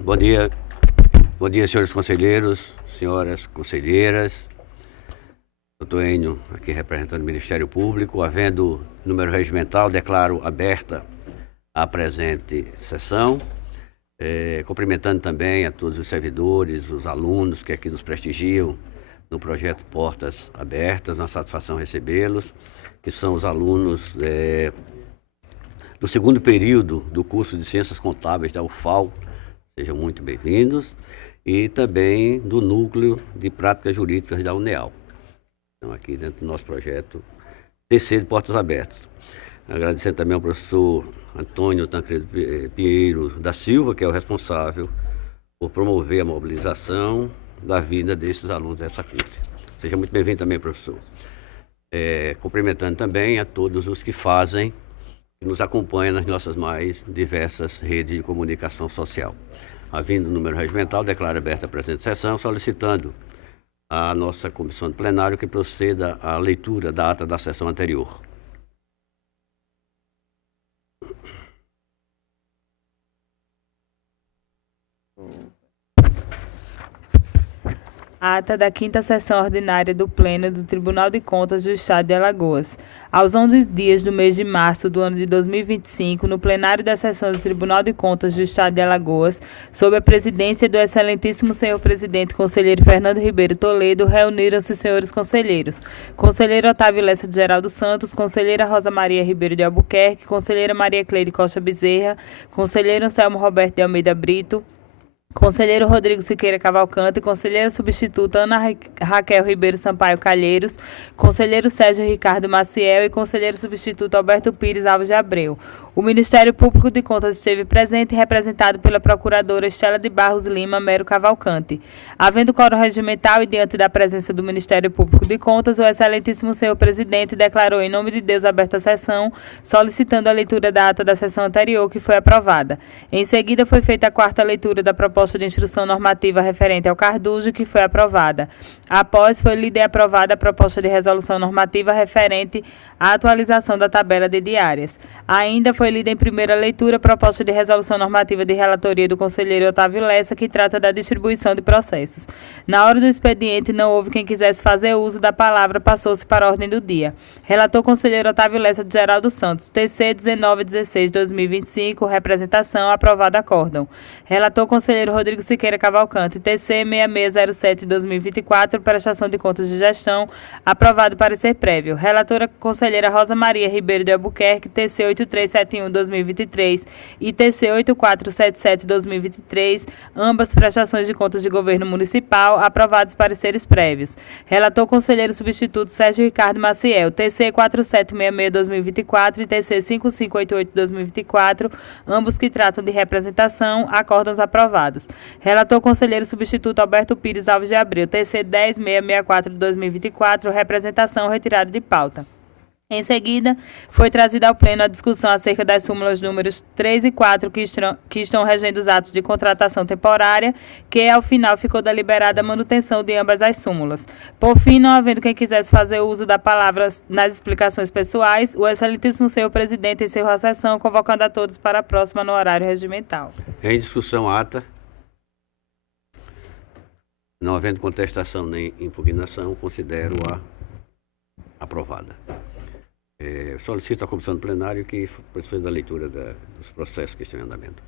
Bom dia, senhores conselheiros, senhoras conselheiras. Doutor Enio, aqui representando o Ministério Público. Havendo número regimental, declaro aberta a presente sessão. Cumprimentando também a todos os servidores, os alunos que aqui nos prestigiam no projeto Portas Abertas. Uma satisfação recebê-los, que são os alunos do segundo período do curso de Ciências Contábeis da UFAL. Sejam muito bem-vindos. E também do Núcleo de Práticas Jurídicas da UNEAL. Então, aqui dentro do nosso projeto TC de Portas Abertas. Agradecendo também ao professor Antônio Tancredo Pinheiro da Silva, que é o responsável por promover a mobilização da vinda desses alunos dessa CUT. Seja muito bem-vindo também, professor. Cumprimentando também a todos os que fazem e nos acompanham nas nossas mais diversas redes de comunicação social. Havendo número regimental, declaro aberta a presente sessão, solicitando à nossa comissão de plenário que proceda à leitura da ata da sessão anterior. Ata da 5ª Sessão Ordinária do Pleno do Tribunal de Contas do Estado de Alagoas. Aos 11 dias do mês de março do ano de 2025, no plenário da sessão do Tribunal de Contas do Estado de Alagoas, sob a presidência do excelentíssimo senhor presidente conselheiro Fernando Ribeiro Toledo, reuniram-se os senhores conselheiros: conselheiro Otávio Lessa de Geraldo Santos, conselheira Rosa Maria Ribeiro de Albuquerque, conselheira Maria Cleide Costa Bezerra, conselheiro Anselmo Roberto de Almeida Brito, conselheiro Rodrigo Siqueira Cavalcante, conselheira substituta Ana Raquel Ribeiro Sampaio Calheiros, conselheiro Sérgio Ricardo Maciel e conselheiro substituto Alberto Pires Alves de Abreu. O Ministério Público de Contas esteve presente e representado pela procuradora Estela de Barros Lima Mero Cavalcante. Havendo quórum regimental e diante da presença do Ministério Público de Contas, o excelentíssimo senhor presidente declarou em nome de Deus aberta a sessão, solicitando a leitura da ata da sessão anterior, que foi aprovada. Em seguida, foi feita a 4ª leitura da proposta de instrução normativa referente ao Cardujo, que foi aprovada. Após, foi lida e aprovada a proposta de resolução normativa referente à atualização da tabela de diárias. Ainda foi lida em primeira leitura a proposta de resolução normativa de relatoria do conselheiro Otávio Lessa, que trata da distribuição de processos. Na hora do expediente, não houve quem quisesse fazer uso da palavra, passou-se para a ordem do dia. Relator conselheiro Otávio Lessa de Geraldo Santos, TC 1916-2025, representação, aprovado acórdão. Relator conselheiro Rodrigo Siqueira Cavalcante, TC 6607-2024, prestação de contas de gestão, aprovado parecer prévio. Relatora conselheira Rosa Maria Ribeiro de Albuquerque, TC 8371-2023 e TC 8477-2023, ambas prestações de contas de governo municipal, aprovados pareceres prévios. Relator conselheiro substituto Sérgio Ricardo Maciel, TC 4766-2024 e TC 5588-2024, ambos que tratam de representação, acórdãos aprovados. Relator conselheiro substituto Alberto Pires Alves de Abreu, TC 10664-2024, representação, retirada de pauta. Em seguida, foi trazida ao Pleno a discussão acerca das súmulas números 3 e 4 que estão regendo os atos de contratação temporária, que ao final ficou deliberada a manutenção de ambas as súmulas. Por fim, não havendo quem quisesse fazer uso da palavra nas explicações pessoais, o excelentíssimo senhor presidente encerrou a sessão, convocando a todos para a próxima no horário regimental. Em discussão, ata. Não havendo contestação nem impugnação, considero-a aprovada. Solicito à comissão do plenário que proceda a leitura dos processos que estão em andamento.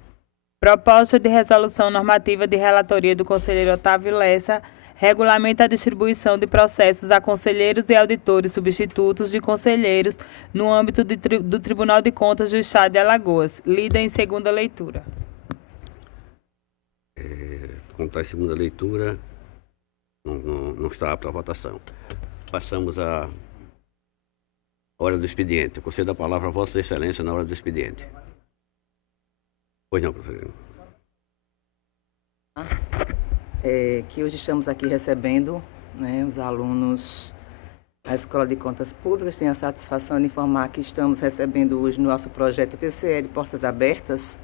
Proposta de resolução normativa de relatoria do conselheiro Otávio Lessa regulamenta a distribuição de processos a conselheiros e auditores substitutos de conselheiros no âmbito do Tribunal de Contas do Estado de Alagoas. Lida em segunda leitura. Como está em segunda leitura, não está apta a votação. Passamos à hora do expediente. Eu concedo a palavra a Vossa Excelência na hora do expediente. Pois não, professor. Que hoje estamos aqui recebendo, né, os alunos da Escola de Contas Públicas. Tenho a satisfação de informar que estamos recebendo hoje no nosso projeto TCE de Portas Abertas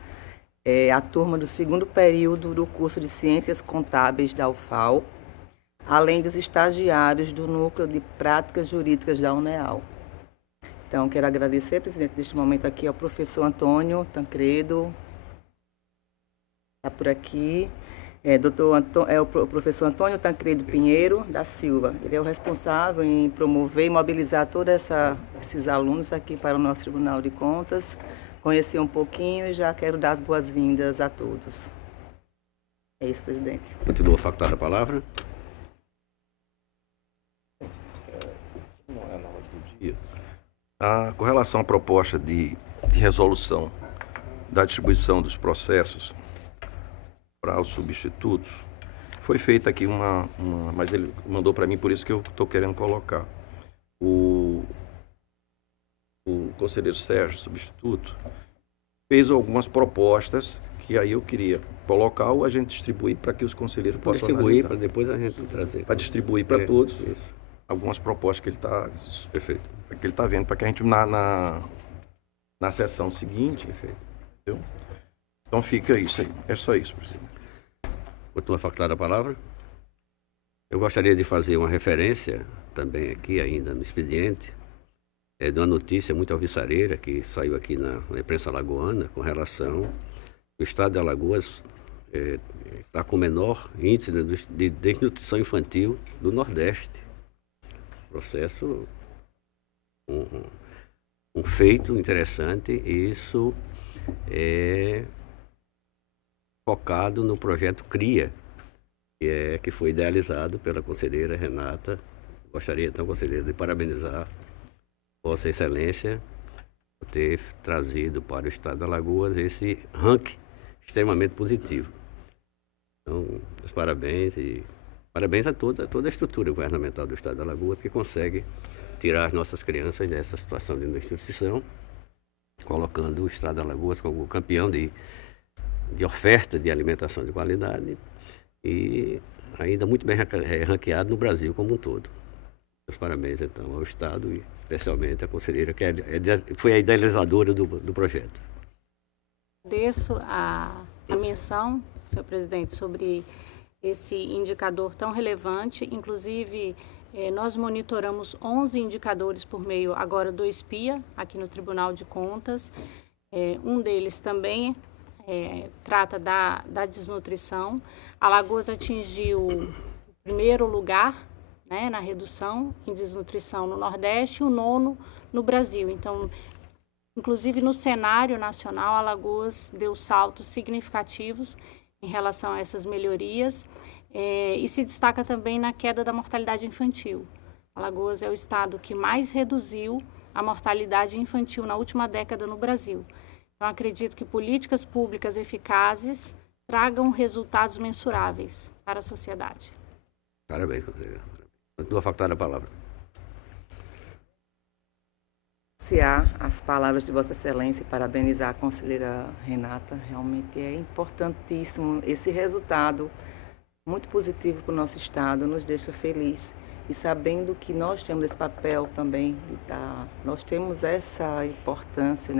a turma do segundo período do curso de Ciências Contábeis da UFAL, além dos estagiários do Núcleo de Práticas Jurídicas da UNEAL. Então, quero agradecer, presidente, neste momento aqui ao professor Antônio Tancredo Está por aqui. O professor Antônio Tancredo Pinheiro da Silva. Ele é o responsável em promover e mobilizar todos esses alunos aqui para o nosso Tribunal de Contas. Conheci um pouquinho e já quero dar as boas-vindas a todos. É isso, presidente. Continua facultada a palavra. Com relação à proposta de resolução da distribuição dos processos para os substitutos, foi feita aqui mas ele mandou para mim, por isso que eu estou querendo colocar. O conselheiro Sérgio, substituto, fez algumas propostas que aí eu queria colocar ou a gente distribuir para que os conselheiros possam Distribuir analisar. para depois a gente trazer. Para distribuir para todos Isso. algumas propostas que ele está Perfeito. que ele está vendo, para que a gente na sessão seguinte, entendeu? Então fica isso aí, é só isso, presidente. Continua facultada a palavra. Eu gostaria de fazer uma referência também aqui ainda no expediente, de uma notícia muito alvissareira que saiu aqui na imprensa alagoana com relação ao estado de Alagoas está com o menor índice de desnutrição infantil do Nordeste. Processo, um feito interessante, e isso é focado no projeto CRIA, que foi idealizado pela conselheira Renata. Gostaria então, conselheira, de parabenizar Vossa Excelência por ter trazido para o estado de Alagoas esse ranking extremamente positivo. Então, os parabéns e parabéns a toda a estrutura governamental do estado de Alagoas, que consegue tirar as nossas crianças dessa situação de nutrição, colocando o estado de Alagoas como campeão de oferta de alimentação de qualidade e ainda muito bem ranqueado no Brasil como um todo. Meus parabéns, então, ao Estado e especialmente à conselheira, que foi a idealizadora do projeto. Agradeço a menção, senhor presidente, sobre esse indicador tão relevante. Inclusive, nós monitoramos 11 indicadores por meio agora do SPIA, aqui no Tribunal de Contas. Um deles também trata da desnutrição. Alagoas atingiu o primeiro lugar, né, na redução em desnutrição no Nordeste e o 9º no Brasil. Então, inclusive no cenário nacional, Alagoas deu saltos significativos em relação a essas melhorias e se destaca também na queda da mortalidade infantil. Alagoas é o estado que mais reduziu a mortalidade infantil na última década no Brasil. Então, acredito que políticas públicas eficazes tragam resultados mensuráveis para a sociedade. Parabéns, conselheira. Continua facultada a palavra. As palavras de Vossa Excelência e parabenizar a conselheira Renata. Realmente é importantíssimo esse resultado, muito positivo para o nosso estado, nos deixa feliz. E sabendo que nós temos esse papel também, nós temos essa importância,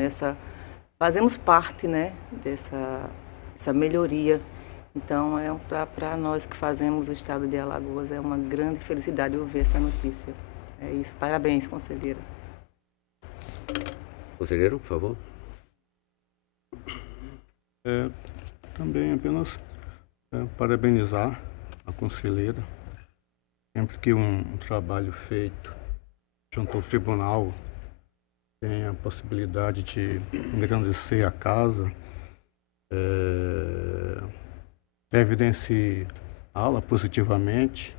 fazemos parte, né, dessa melhoria. Então, para nós que fazemos o estado de Alagoas, é uma grande felicidade ouvir essa notícia. É isso. Parabéns, conselheira. Conselheiro, por favor. Também apenas parabenizar a conselheira. Sempre que um trabalho feito junto ao tribunal tem a possibilidade de engrandecer a casa, evidenciá-la positivamente,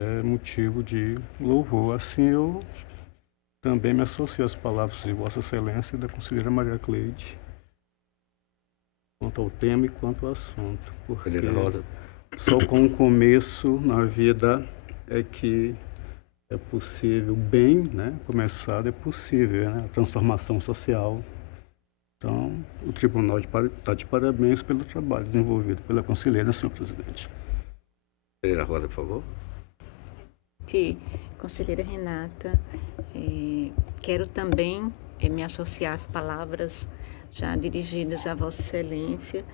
é motivo de louvor. Assim, eu também me associo às palavras de Vossa Excelência e da conselheira Maria Cleide quanto ao tema e quanto ao assunto, porque só com o começo na vida é que é possível, bem, né, começado, é possível, né, a transformação social. Então, o tribunal está de parabéns pelo trabalho desenvolvido pela conselheira, senhor presidente. Conselheira Rosa, por favor. Conselheira Renata, quero também me associar às palavras já dirigidas a Vossa Excelência,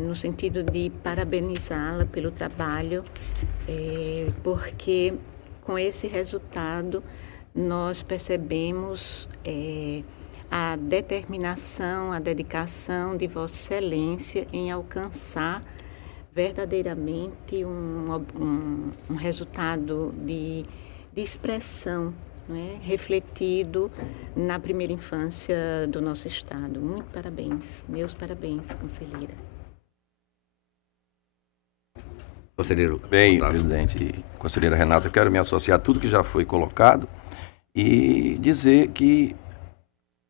no sentido de parabenizá-la pelo trabalho, porque com esse resultado nós percebemos a determinação, a dedicação de Vossa Excelência em alcançar verdadeiramente um resultado de expressão, não é? Refletido na primeira infância do nosso Estado. Muito parabéns, meus parabéns, conselheira. Conselheiro. Bem, Otávio. presidente e conselheira Renata, eu quero me associar a tudo que já foi colocado e dizer que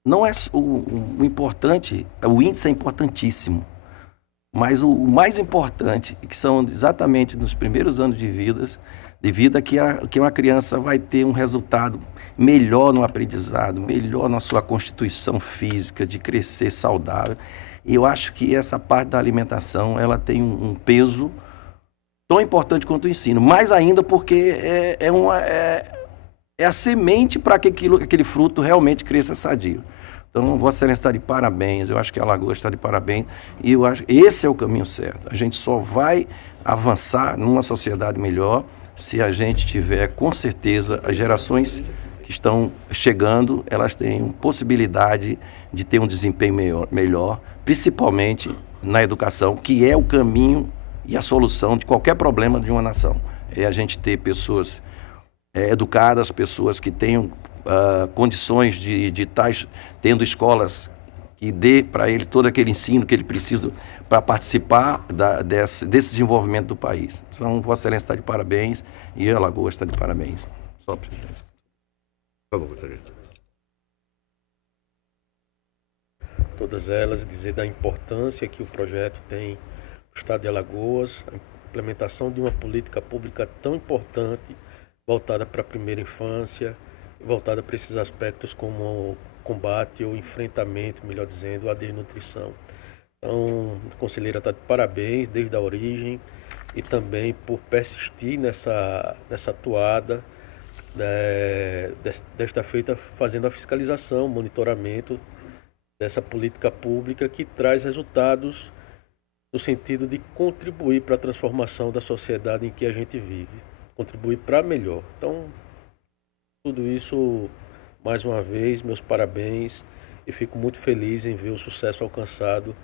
não é o importante, o índice é importantíssimo, mas o mais importante, que são exatamente nos primeiros anos de vida que uma criança vai ter um resultado melhor no aprendizado, melhor na sua constituição física, de crescer saudável. E eu acho que essa parte da alimentação, ela tem um peso tão importante quanto o ensino, mais ainda porque é a semente para que aquele fruto realmente cresça sadio. Então, Vossa Excelência está de parabéns, eu acho que a Alagoas está de parabéns, e eu acho que esse é o caminho certo. A gente só vai avançar numa sociedade melhor se a gente tiver, com certeza, as gerações que estão chegando, elas têm possibilidade de ter um desempenho melhor, principalmente na educação, que é o caminho e a solução de qualquer problema de uma nação. É a gente ter pessoas educadas, pessoas que tenham condições de estar tendo escolas que dê para ele todo aquele ensino que ele precisa para participar desse desenvolvimento do país. Então, Vossa Excelência está de parabéns e a Alagoas está de parabéns. Só, presidente. Por favor, conselheiro. Todas elas, dizer da importância que o projeto tem no Estado de Alagoas, a implementação de uma política pública tão importante, voltada para a primeira infância, voltada para esses aspectos como o combate ou enfrentamento, melhor dizendo, à desnutrição. Então, a conselheira está de parabéns desde a origem e também por persistir nessa toada, desta feita fazendo a fiscalização, monitoramento dessa política pública que traz resultados no sentido de contribuir para a transformação da sociedade em que a gente vive, contribuir para melhor. Então, tudo isso, mais uma vez, meus parabéns e fico muito feliz em ver o sucesso alcançado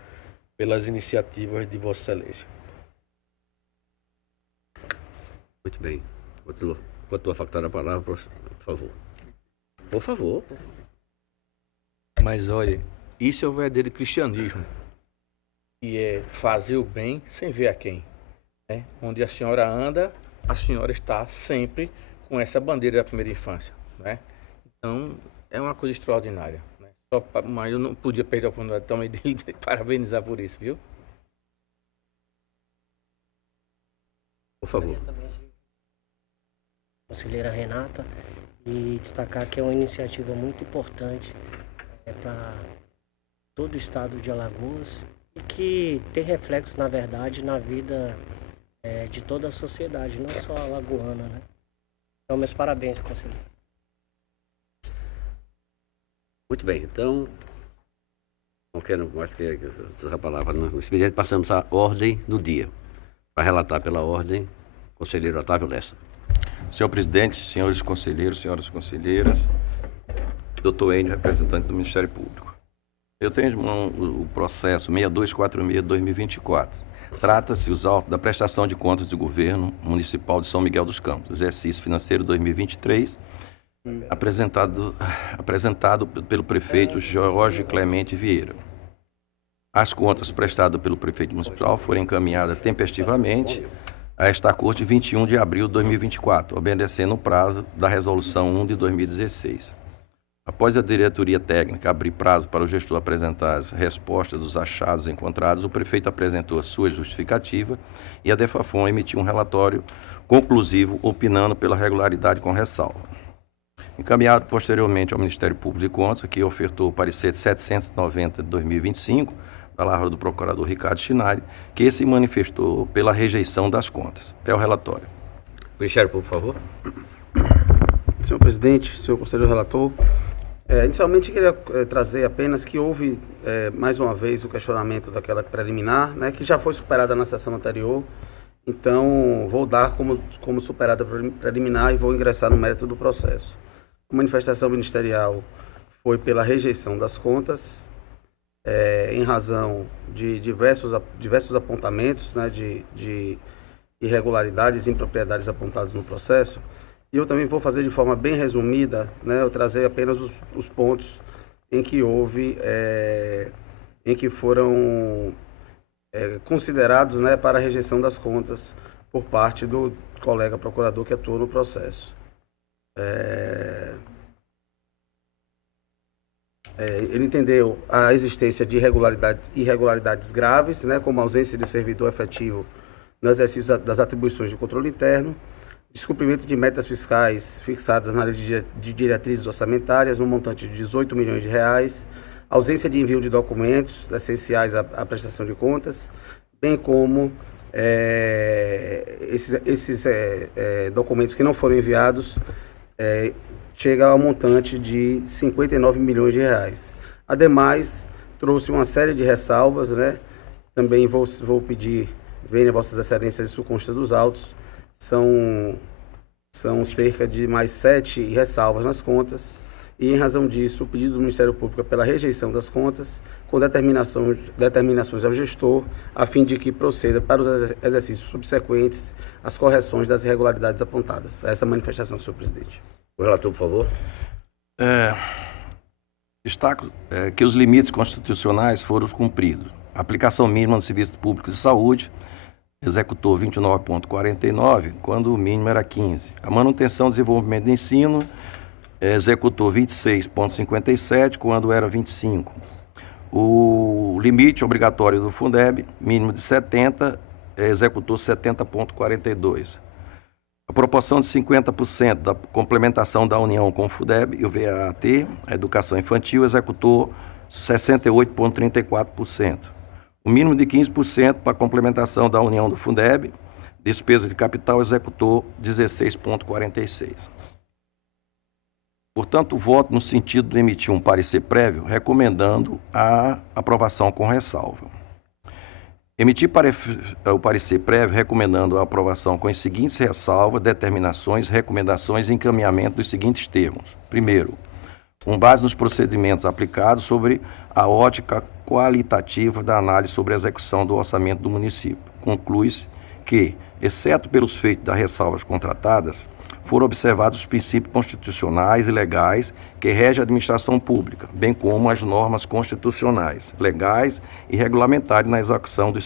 pelas iniciativas de Vossa Excelência. Muito bem. Continua a facultar a palavra, por favor. Por favor. Mas olha, isso é o verdadeiro cristianismo. E é fazer o bem sem ver a quem. Né? Onde a senhora anda, a senhora está sempre com essa bandeira da primeira infância. Né? Então, é uma coisa extraordinária. Né? Mas eu não podia perder a oportunidade também de parabenizar por isso, viu? Por favor. Conselheira Renata, e destacar que é uma iniciativa muito importante para todo o estado de Alagoas e que tem reflexo, na verdade, na vida de toda a sociedade, não só alagoana, né? Então, meus parabéns, conselheiro. Muito bem, então, não quero mais que essa palavra no expediente, passamos à ordem do dia. Para relatar pela ordem, conselheiro Otávio Lessa. Senhor presidente, senhores conselheiros, senhoras conselheiras, doutor Enio, representante do Ministério Público. Eu tenho em mão o processo 6246-2024. Trata-se os autos da prestação de contas do governo municipal de São Miguel dos Campos, exercício financeiro 2023, apresentado pelo prefeito Jorge Clemente Vieira. As contas prestadas pelo prefeito municipal foram encaminhadas tempestivamente a esta Corte 21 de abril de 2024, obedecendo o prazo da Resolução 1 de 2016. Após a diretoria técnica abrir prazo para o gestor apresentar as respostas dos achados encontrados, o prefeito apresentou a sua justificativa e a DEFAFON emitiu um relatório conclusivo opinando pela regularidade com ressalva. Encaminhado posteriormente ao Ministério Público de Contas, que ofertou o parecer 790 de 2025, da palavra do procurador Ricardo Chinari, que se manifestou pela rejeição das contas. É o relatório. Ministério Público, por favor. Senhor presidente, senhor conselheiro relator, inicialmente queria trazer apenas que houve, mais uma vez, o questionamento daquela preliminar, né, que já foi superada na sessão anterior. Então, vou dar como superada preliminar e vou ingressar no mérito do processo. A manifestação ministerial foi pela rejeição das contas, em razão de diversos apontamentos, né, de irregularidades e impropriedades apontadas no processo. E eu também vou fazer de forma bem resumida, né, eu trazer apenas os pontos em que houve, em que foram considerados, né, para a rejeição das contas por parte do colega procurador que atuou no processo. Ele entendeu a existência de irregularidades graves, né, como a ausência de servidor efetivo no exercício das atribuições de controle interno, descumprimento de metas fiscais fixadas na lei de diretrizes orçamentárias no montante de 18 milhões de reais, ausência de envio de documentos essenciais à prestação de contas, bem como esses documentos que não foram enviados chega ao montante de 59 milhões de reais. Ademais, trouxe uma série de ressalvas, né? Também vou pedir, venha Vossas Excelências, isso consta dos autos, são cerca de mais 7 ressalvas nas contas, e em razão disso, o pedido do Ministério Público é pela rejeição das contas, com determinações ao gestor, a fim de que proceda para os exercícios subsequentes as correções das irregularidades apontadas. Essa é a manifestação, senhor presidente. O relator, por favor. Destaco que os limites constitucionais foram cumpridos. Aplicação mínima no serviço público de saúde, executou 29,49, quando o mínimo era 15. A manutenção e desenvolvimento do ensino, executou 26,57, quando era 25. O limite obrigatório do Fundeb, mínimo de 70, executou 70,42. A proporção de 50% da complementação da União com o Fundeb e o VAT, a educação infantil, executou 68,34%. O mínimo de 15% para a complementação da União do Fundeb, despesa de capital, executou 16,46%. Portanto, voto no sentido de emitir um parecer prévio recomendando a aprovação com ressalva. Emitir o parecer prévio recomendando a aprovação com as seguintes ressalvas, determinações, recomendações e encaminhamento dos seguintes termos. Primeiro, com base nos procedimentos aplicados sobre a ótica qualitativa da análise sobre a execução do orçamento do município, conclui-se que, exceto pelos feitos das ressalvas contratadas, foram observados os princípios constitucionais e legais que regem a administração pública, bem como as normas constitucionais, legais e regulamentares na execução do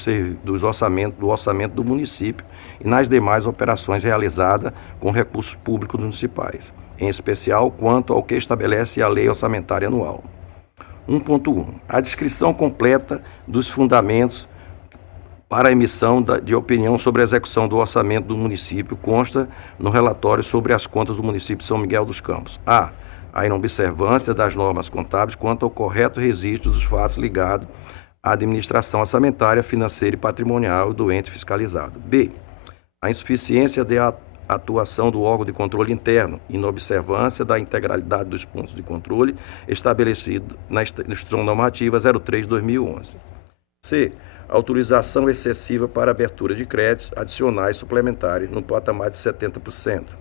orçamento do município e nas demais operações realizadas com recursos públicos municipais, em especial quanto ao que estabelece a Lei Orçamentária Anual. 1.1. A descrição completa dos fundamentos para a emissão de opinião sobre a execução do orçamento do município consta no relatório sobre as contas do município de São Miguel dos Campos. A inobservância das normas contábeis quanto ao correto registro dos fatos ligados à administração orçamentária, financeira e patrimonial do ente fiscalizado. B. A insuficiência de atuação do órgão de controle interno, inobservância da integralidade dos pontos de controle estabelecido na Instrução Normativa 03/2011. C. Autorização excessiva para abertura de créditos adicionais suplementares no patamar de 70%.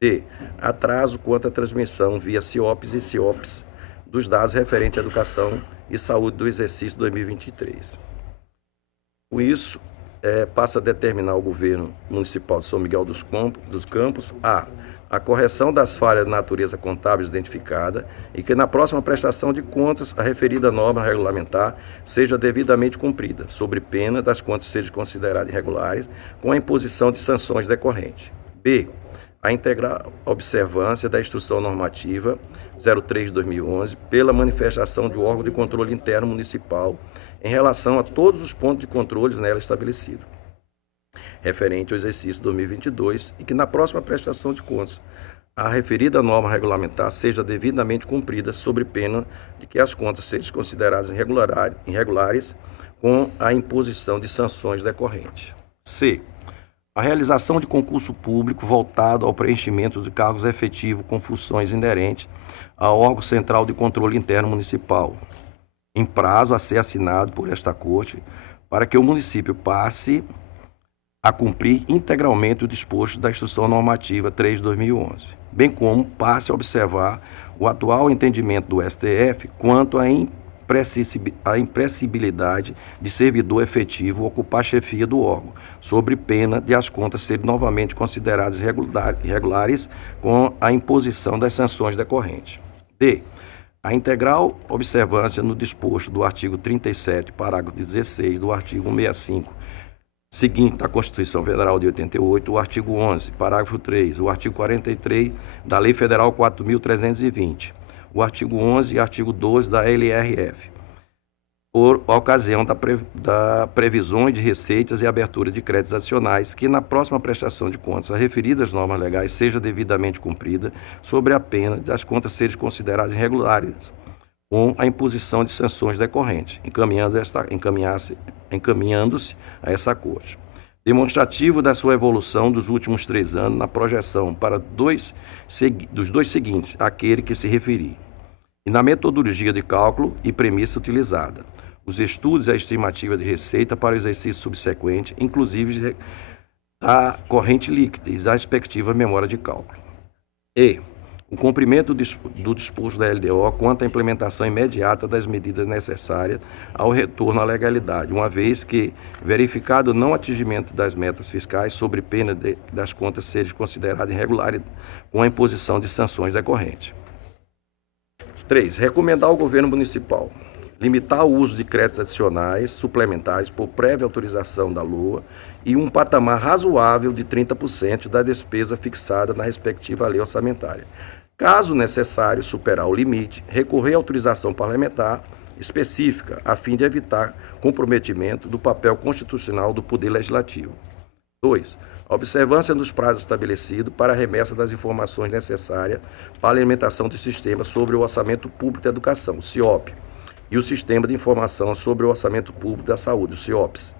D. Atraso quanto à transmissão via CIOPS e CIOPS dos dados referentes à educação e saúde do exercício 2023. Com isso, passa a determinar o governo municipal de São Miguel dos Campos a correção das falhas de natureza contábil identificada e que na próxima prestação de contas a referida norma regulamentar seja devidamente cumprida, sob pena das contas sejam consideradas irregulares, com a imposição de sanções decorrentes. B. A integral observância da Instrução Normativa 03/2011 pela manifestação de órgão de controle interno municipal em relação a todos os pontos de controle nela estabelecidos, referente ao exercício 2022, e que na próxima prestação de contas a referida norma regulamentar seja devidamente cumprida, sob pena de que as contas sejam consideradas irregulares com a imposição de sanções decorrentes. C. A realização de concurso público voltado ao preenchimento de cargos efetivos com funções inerentes ao órgão central de controle interno municipal, em prazo a ser assinado por esta Corte, para que o município passe a cumprir integralmente o disposto da Instrução Normativa 3/2011, bem como passe a observar o atual entendimento do STF quanto à imprescindibilidade de servidor efetivo ocupar a chefia do órgão, sob pena de as contas serem novamente consideradas irregulares com a imposição das sanções decorrentes. D. A integral observância no disposto do artigo 37, parágrafo 16 do artigo 165, seguinte da Constituição Federal de 88, o artigo 11, parágrafo 3, o artigo 43 da Lei Federal 4.320, o artigo 11 e artigo 12 da LRF, por ocasião da previsões de receitas e abertura de créditos adicionais, que na próxima prestação de contas as referidas normas legais seja devidamente cumprida, sobre a pena de as contas serem consideradas irregulares, com a imposição de sanções decorrentes, encaminhando-se a essa Corte. Demonstrativo da sua evolução dos últimos 3 anos na projeção para dos dois seguintes, aquele que se referir, e na metodologia de cálculo e premissa utilizada, os estudos e a estimativa de receita para o exercício subsequente, inclusive da corrente líquida e da respectiva memória de cálculo. E o cumprimento do disposto da LDO quanto à implementação imediata das medidas necessárias ao retorno à legalidade, uma vez que, verificado o não atingimento das metas fiscais, sobre pena das contas serem consideradas irregulares com a imposição de sanções decorrentes. 3. Recomendar ao governo municipal limitar o uso de créditos adicionais suplementares por prévia autorização da LOA e um patamar razoável de 30% da despesa fixada na respectiva lei orçamentária. Caso necessário superar o limite, recorrer à autorização parlamentar específica, a fim de evitar comprometimento do papel constitucional do Poder Legislativo. 2. A observância dos prazos estabelecidos para a remessa das informações necessárias para a alimentação do sistema sobre o Orçamento Público da Educação, CIOP, e o Sistema de Informação sobre o Orçamento Público da Saúde, o CIOPS,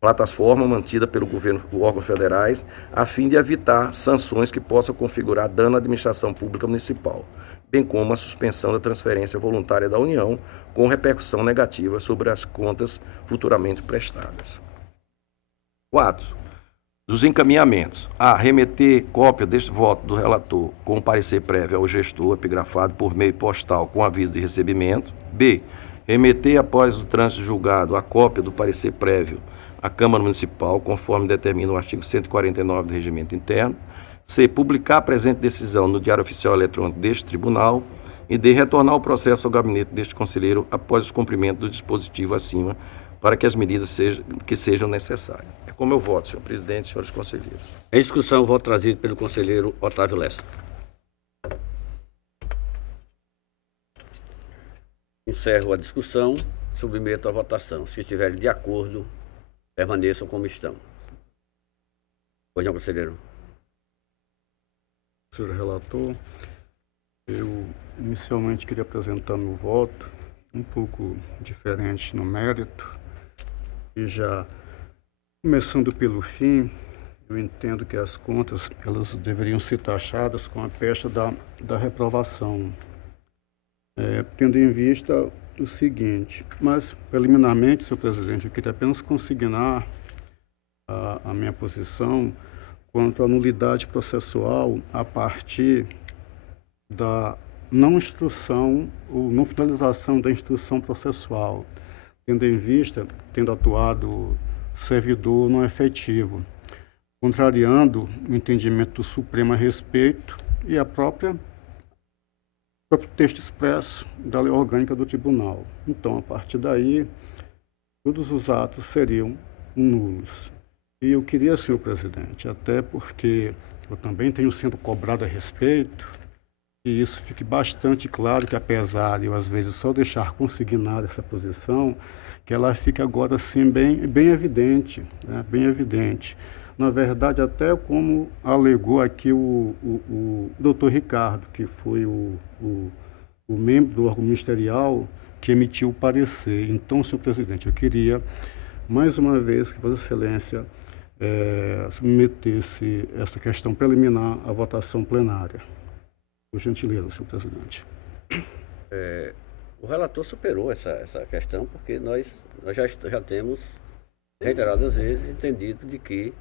plataforma mantida pelo governo e órgãos federais, a fim de evitar sanções que possam configurar dano à administração pública municipal, bem como a suspensão da transferência voluntária da União, com repercussão negativa sobre as contas futuramente prestadas. 4. Dos encaminhamentos. A. Remeter cópia deste voto do relator com parecer prévio ao gestor, epigrafado por meio postal com aviso de recebimento. B. Remeter, após o trânsito julgado, a cópia do parecer prévio à Câmara Municipal, conforme determina o artigo 149 do Regimento Interno. C. Publicar a presente decisão no Diário Oficial Eletrônico deste Tribunal. E D. Retornar o processo ao gabinete deste conselheiro após o cumprimento do dispositivo acima, para que as medidas sejam necessárias. É como eu voto, senhor presidente, senhores conselheiros. Em discussão, o voto trazido pelo conselheiro Otávio Lessa. Encerro a discussão, submeto à votação. Se estiverem de acordo, permaneçam como estão. Pois não, conselheiro. Senhor relator, eu inicialmente queria apresentar meu voto um pouco diferente no mérito, e já começando pelo fim, eu entendo que as contas elas deveriam ser taxadas com a pecha da reprovação, tendo em vista o seguinte, mas preliminarmente, senhor presidente, eu queria apenas consignar a minha posição quanto à nulidade processual a partir da não instrução ou não finalização da instrução processual, tendo em vista, tendo atuado servidor não efetivo, contrariando o entendimento do Supremo a respeito e o próprio texto expresso da lei orgânica do tribunal. Então, a partir daí, todos os atos seriam nulos. E eu queria, senhor presidente, até porque eu também tenho sendo cobrado a respeito, que isso fique bastante claro, que apesar de eu às vezes só deixar consignada essa posição, que ela fique agora assim bem evidente, né? Bem evidente. Na verdade, até como alegou aqui o doutor Ricardo, que foi o membro do órgão ministerial que emitiu o parecer. Então, senhor presidente, eu queria, mais uma vez, que Vossa Excelência submetesse essa questão preliminar à votação plenária. Por gentileza, senhor presidente. O relator superou essa questão, porque nós já temos reiteradas vezes entendido de que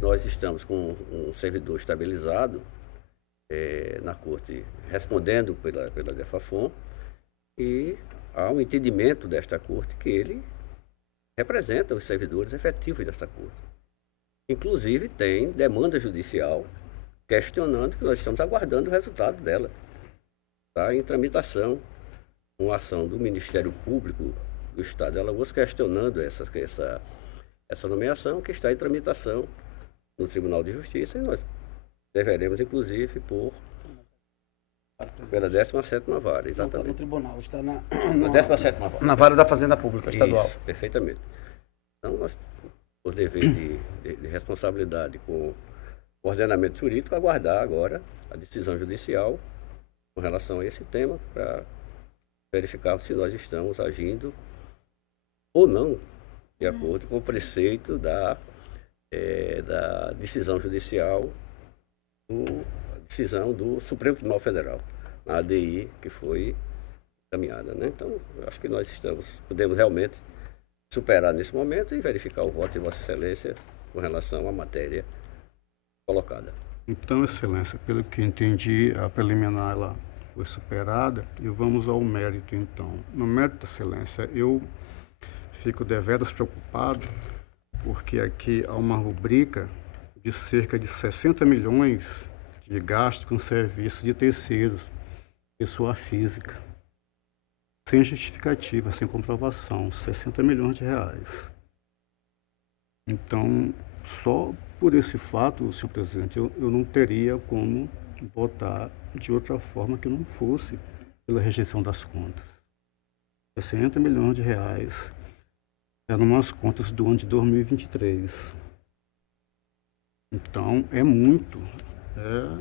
nós estamos com um servidor estabilizado na Corte, respondendo pela DEFAFON, e há um entendimento desta Corte que ele representa os servidores efetivos desta Corte. Inclusive, tem demanda judicial questionando, que nós estamos aguardando o resultado dela. Está em tramitação uma ação do Ministério Público do Estado de Alagoas questionando essa nomeação, que está em tramitação no Tribunal de Justiça, e nós deveremos, inclusive, pela 17ª Vara, exatamente. No tribunal, está na 17ª Vara. Na Vara da Fazenda Pública Estadual. Isso, perfeitamente. Então, nós, por dever de responsabilidade com o ordenamento jurídico, aguardar agora a decisão judicial com relação a esse tema, para verificar se nós estamos agindo ou não de acordo com o preceito da decisão judicial, a decisão do Supremo Tribunal Federal, na ADI que foi encaminhada, né? Então, eu acho que nós podemos realmente superar nesse momento e verificar o voto de Vossa Excelência com relação à matéria colocada. Então, Excelência, pelo que entendi, a preliminar ela foi superada e vamos ao mérito, então. No mérito, Excelência, eu fico deveras preocupado porque aqui há uma rubrica de cerca de 60 milhões de gasto com serviço de terceiros, pessoa física, sem justificativa, sem comprovação, 60 milhões de reais. Então, só por esse fato, senhor presidente, eu não teria como votar de outra forma que não fosse pela rejeição das contas. 60 milhões de reais eram umas contas do ano de 2023. Então, é muito. É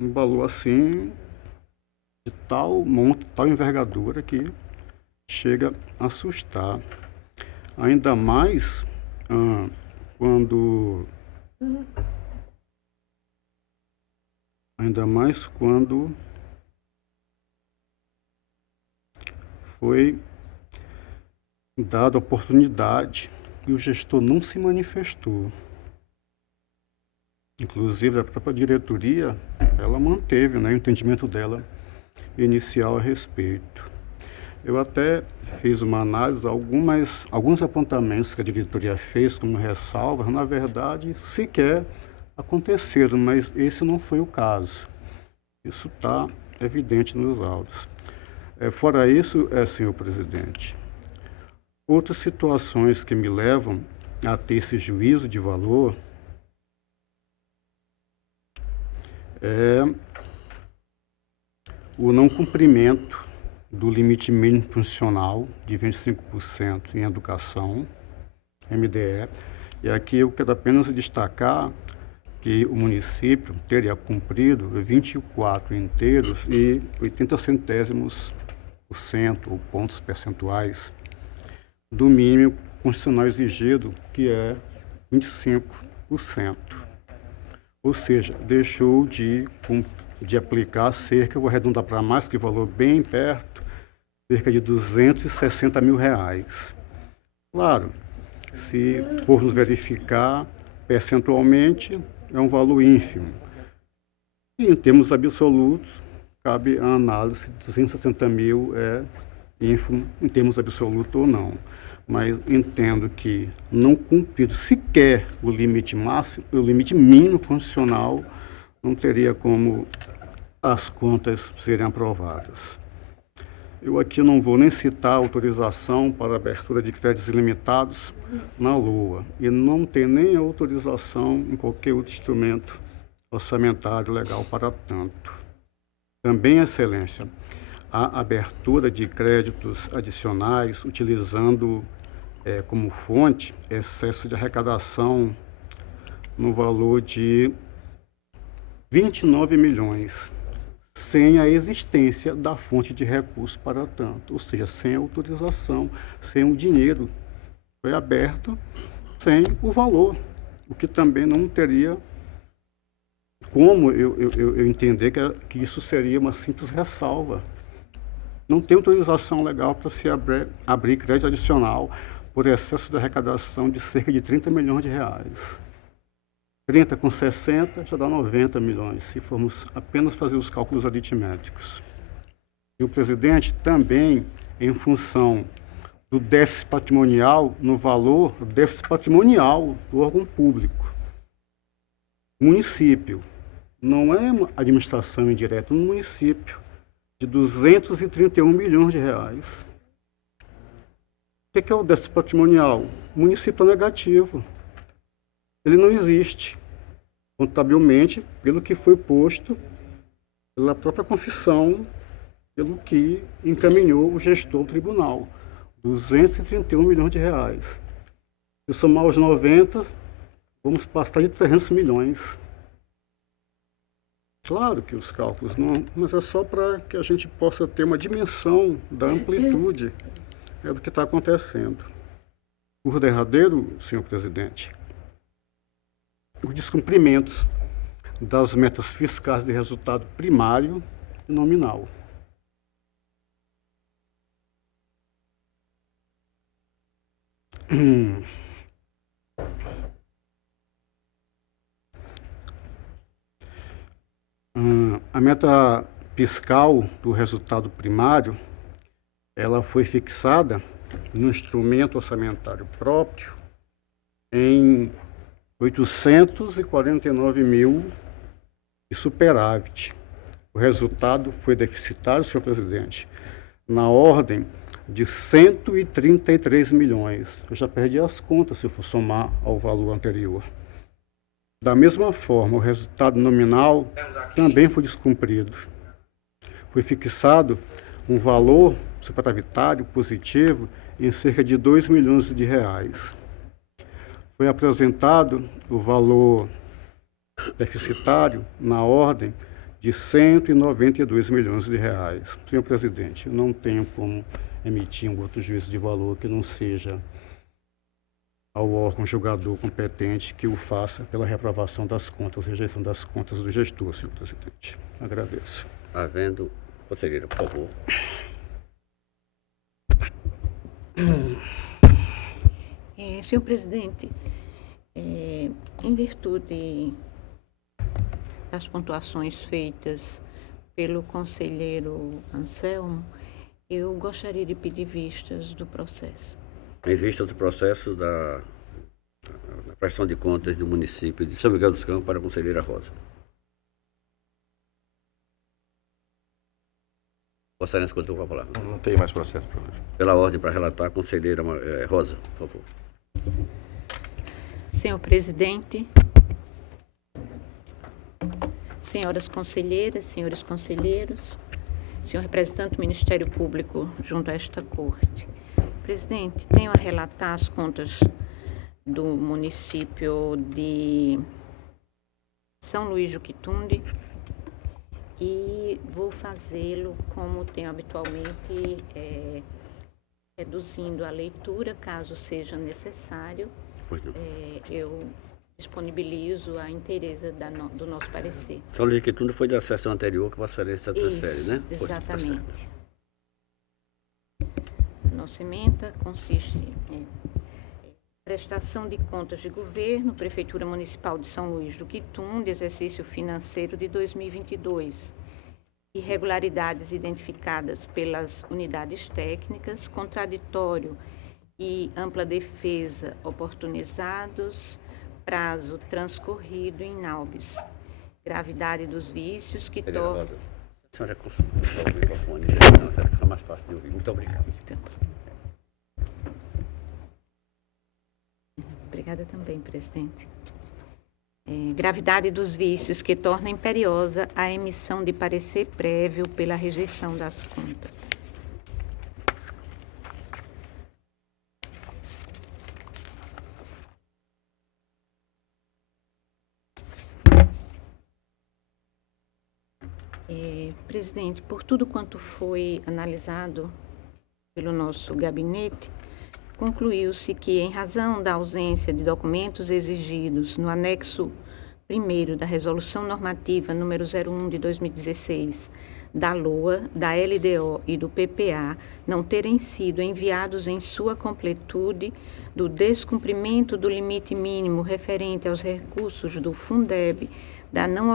um valor assim, de tal monte, tal envergadura, que chega a assustar. Ainda mais quando foi dada a oportunidade e o gestor não se manifestou. Inclusive, a própria diretoria, ela manteve, né, o entendimento dela inicial a respeito. Eu até fiz uma análise, alguns apontamentos que a diretoria fez como ressalvas, na verdade, sequer aconteceram, mas esse não foi o caso. Isso está evidente nos autos. Fora isso, senhor presidente, outras situações que me levam a ter esse juízo de valor é o não cumprimento do limite mínimo funcional de 25% em educação, MDE. E aqui eu quero apenas destacar que o município teria cumprido 24 inteiros e 80 centésimos por cento, ou pontos percentuais, do mínimo constitucional exigido, que é 25%. Ou seja, deixou de aplicar cerca, vou arredondar para mais, que valor bem perto, cerca de 260 mil reais. Claro, se formos verificar percentualmente, é um valor ínfimo. E em termos absolutos, cabe a análise se 260 mil é ínfimo em termos absolutos ou não. Mas entendo que não cumprido sequer o limite máximo, o limite mínimo constitucional, não teria como as contas serem aprovadas. Eu aqui não vou nem citar a autorização para abertura de créditos ilimitados na LOA, e não tem nem autorização em qualquer outro instrumento orçamentário legal para tanto. Também, Excelência, a abertura de créditos adicionais utilizando como fonte excesso de arrecadação no valor de 29 milhões, sem a existência da fonte de recursos para tanto, ou seja, sem autorização, sem o dinheiro. Foi aberto sem o valor, o que também não teria como eu entender que isso seria uma simples ressalva. Não tem autorização legal para se abrir crédito adicional por excesso de arrecadação de cerca de 30 milhões de reais. 30 com 60 já dá 90 milhões, se formos apenas fazer os cálculos aritméticos. E o presidente também, em função do déficit patrimonial no valor, do déficit patrimonial do órgão público. O município não é uma administração indireta, um município de 231 milhões de reais. O que é o déficit patrimonial? O município é negativo. Ele não existe contabilmente pelo que foi posto pela própria confissão, pelo que encaminhou o gestor do tribunal. 231 milhões de reais. Se somar os 90, vamos passar de 300 milhões. Claro que os cálculos não, mas é só para que a gente possa ter uma dimensão da amplitude do que está acontecendo. Por derradeiro, senhor presidente, os descumprimentos das metas fiscais de resultado primário e nominal. A meta fiscal do resultado primário, ela foi fixada no instrumento orçamentário próprio em 849 mil de superávit. O resultado foi deficitário, senhor presidente, na ordem de 133 milhões. Eu já perdi as contas se eu for somar ao valor anterior. Da mesma forma, o resultado nominal também foi descumprido. Foi fixado um valor superavitário positivo em cerca de 2 milhões de reais. Foi apresentado o valor deficitário na ordem de 192 milhões de reais. Senhor presidente, eu não tenho como emitir um outro juízo de valor que não seja ao órgão julgador competente que o faça pela reprovação das contas, rejeição das contas do gestor, senhor presidente. Agradeço. Havendo, conselheira, por favor. Senhor presidente, em virtude das pontuações feitas pelo conselheiro Anselmo, eu gostaria de pedir vistas do processo. Em vista do processo da prestação de contas do município de São Miguel dos Campos para a conselheira Rosa. Vossa Excelência, contou com a palavra. Não tem mais processo para hoje. Pela ordem para relatar, a conselheira Rosa, por favor. Senhor presidente, senhoras conselheiras, senhores conselheiros, senhor representante do Ministério Público junto a esta corte. Presidente, tenho a relatar as contas do município de São Luís do Quitunde e vou fazê-lo como tenho habitualmente, reduzindo a leitura, caso seja necessário. Eu disponibilizo a inteireza do nosso parecer. São Luís do Quitunde foi da sessão anterior que Vossa Excelência transfere, né? Exatamente. Nossa ementa consiste em prestação de contas de governo, Prefeitura Municipal de São Luís do Quitunde, exercício financeiro de 2022. Irregularidades identificadas pelas unidades técnicas, contraditório e ampla defesa oportunizados, prazo transcorrido em naubes. Gravidade dos vícios que tornam... A senhora consulta o microfone, senão a senhora fica mais fácil de ouvir. Muito obrigado. Obrigada também, presidente. Gravidade dos vícios que torna imperiosa a emissão de parecer prévio pela rejeição das contas. Presidente, por tudo quanto foi analisado pelo nosso gabinete, concluiu-se que, em razão da ausência de documentos exigidos no anexo 1º da Resolução Normativa número 01 de 2016, da LOA, da LDO e do PPA não terem sido enviados em sua completude, do descumprimento do limite mínimo referente aos recursos do Fundeb, da não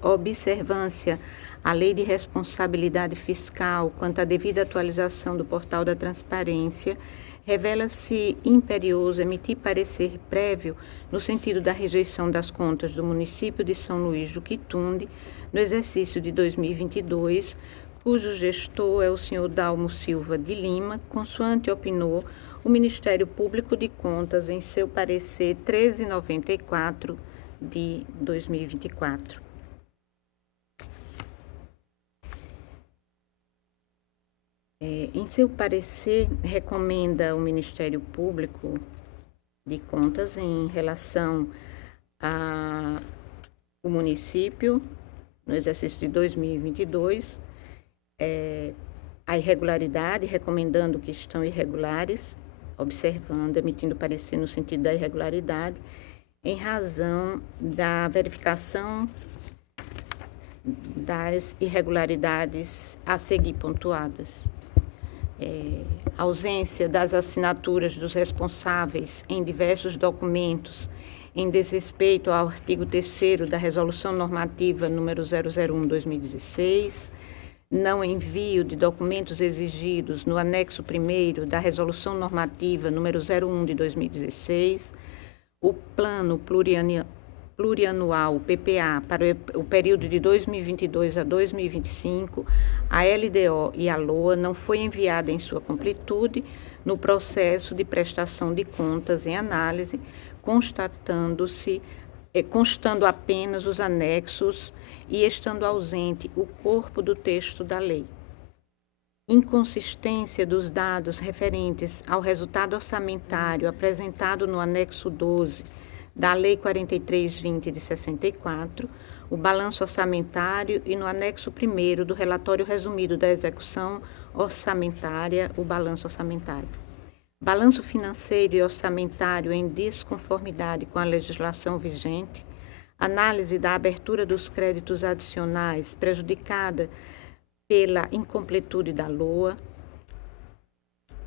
observância à Lei de Responsabilidade Fiscal quanto à devida atualização do Portal da Transparência, revela-se imperioso emitir parecer prévio no sentido da rejeição das contas do município de São Luís do Quitunde no exercício de 2022, cujo gestor é o senhor Dalmo Silva de Lima, consoante opinou o Ministério Público de Contas em seu parecer 1394 de 2024. Em seu parecer, recomenda o Ministério Público de Contas em relação ao município, no exercício de 2022, a irregularidade, recomendando que estão irregulares, observando, emitindo parecer no sentido da irregularidade, em razão da verificação das irregularidades a seguir pontuadas. Ausência das assinaturas dos responsáveis em diversos documentos em desrespeito ao artigo 3º da Resolução Normativa número 001/2016, não envio de documentos exigidos no anexo 1º da Resolução Normativa número 01 de 2016, o Plano Plurianual, PPA, para o período de 2022 a 2025, a LDO e a LOA não foi enviada em sua completude no processo de prestação de contas em análise, constando apenas os anexos e estando ausente o corpo do texto da lei. Inconsistência dos dados referentes ao resultado orçamentário apresentado no anexo 12 da Lei 4320 de 64, o balanço orçamentário e no anexo 1º do relatório resumido da execução orçamentária, o balanço orçamentário. Balanço financeiro e orçamentário em desconformidade com a legislação vigente, análise da abertura dos créditos adicionais prejudicada pela incompletude da LOA,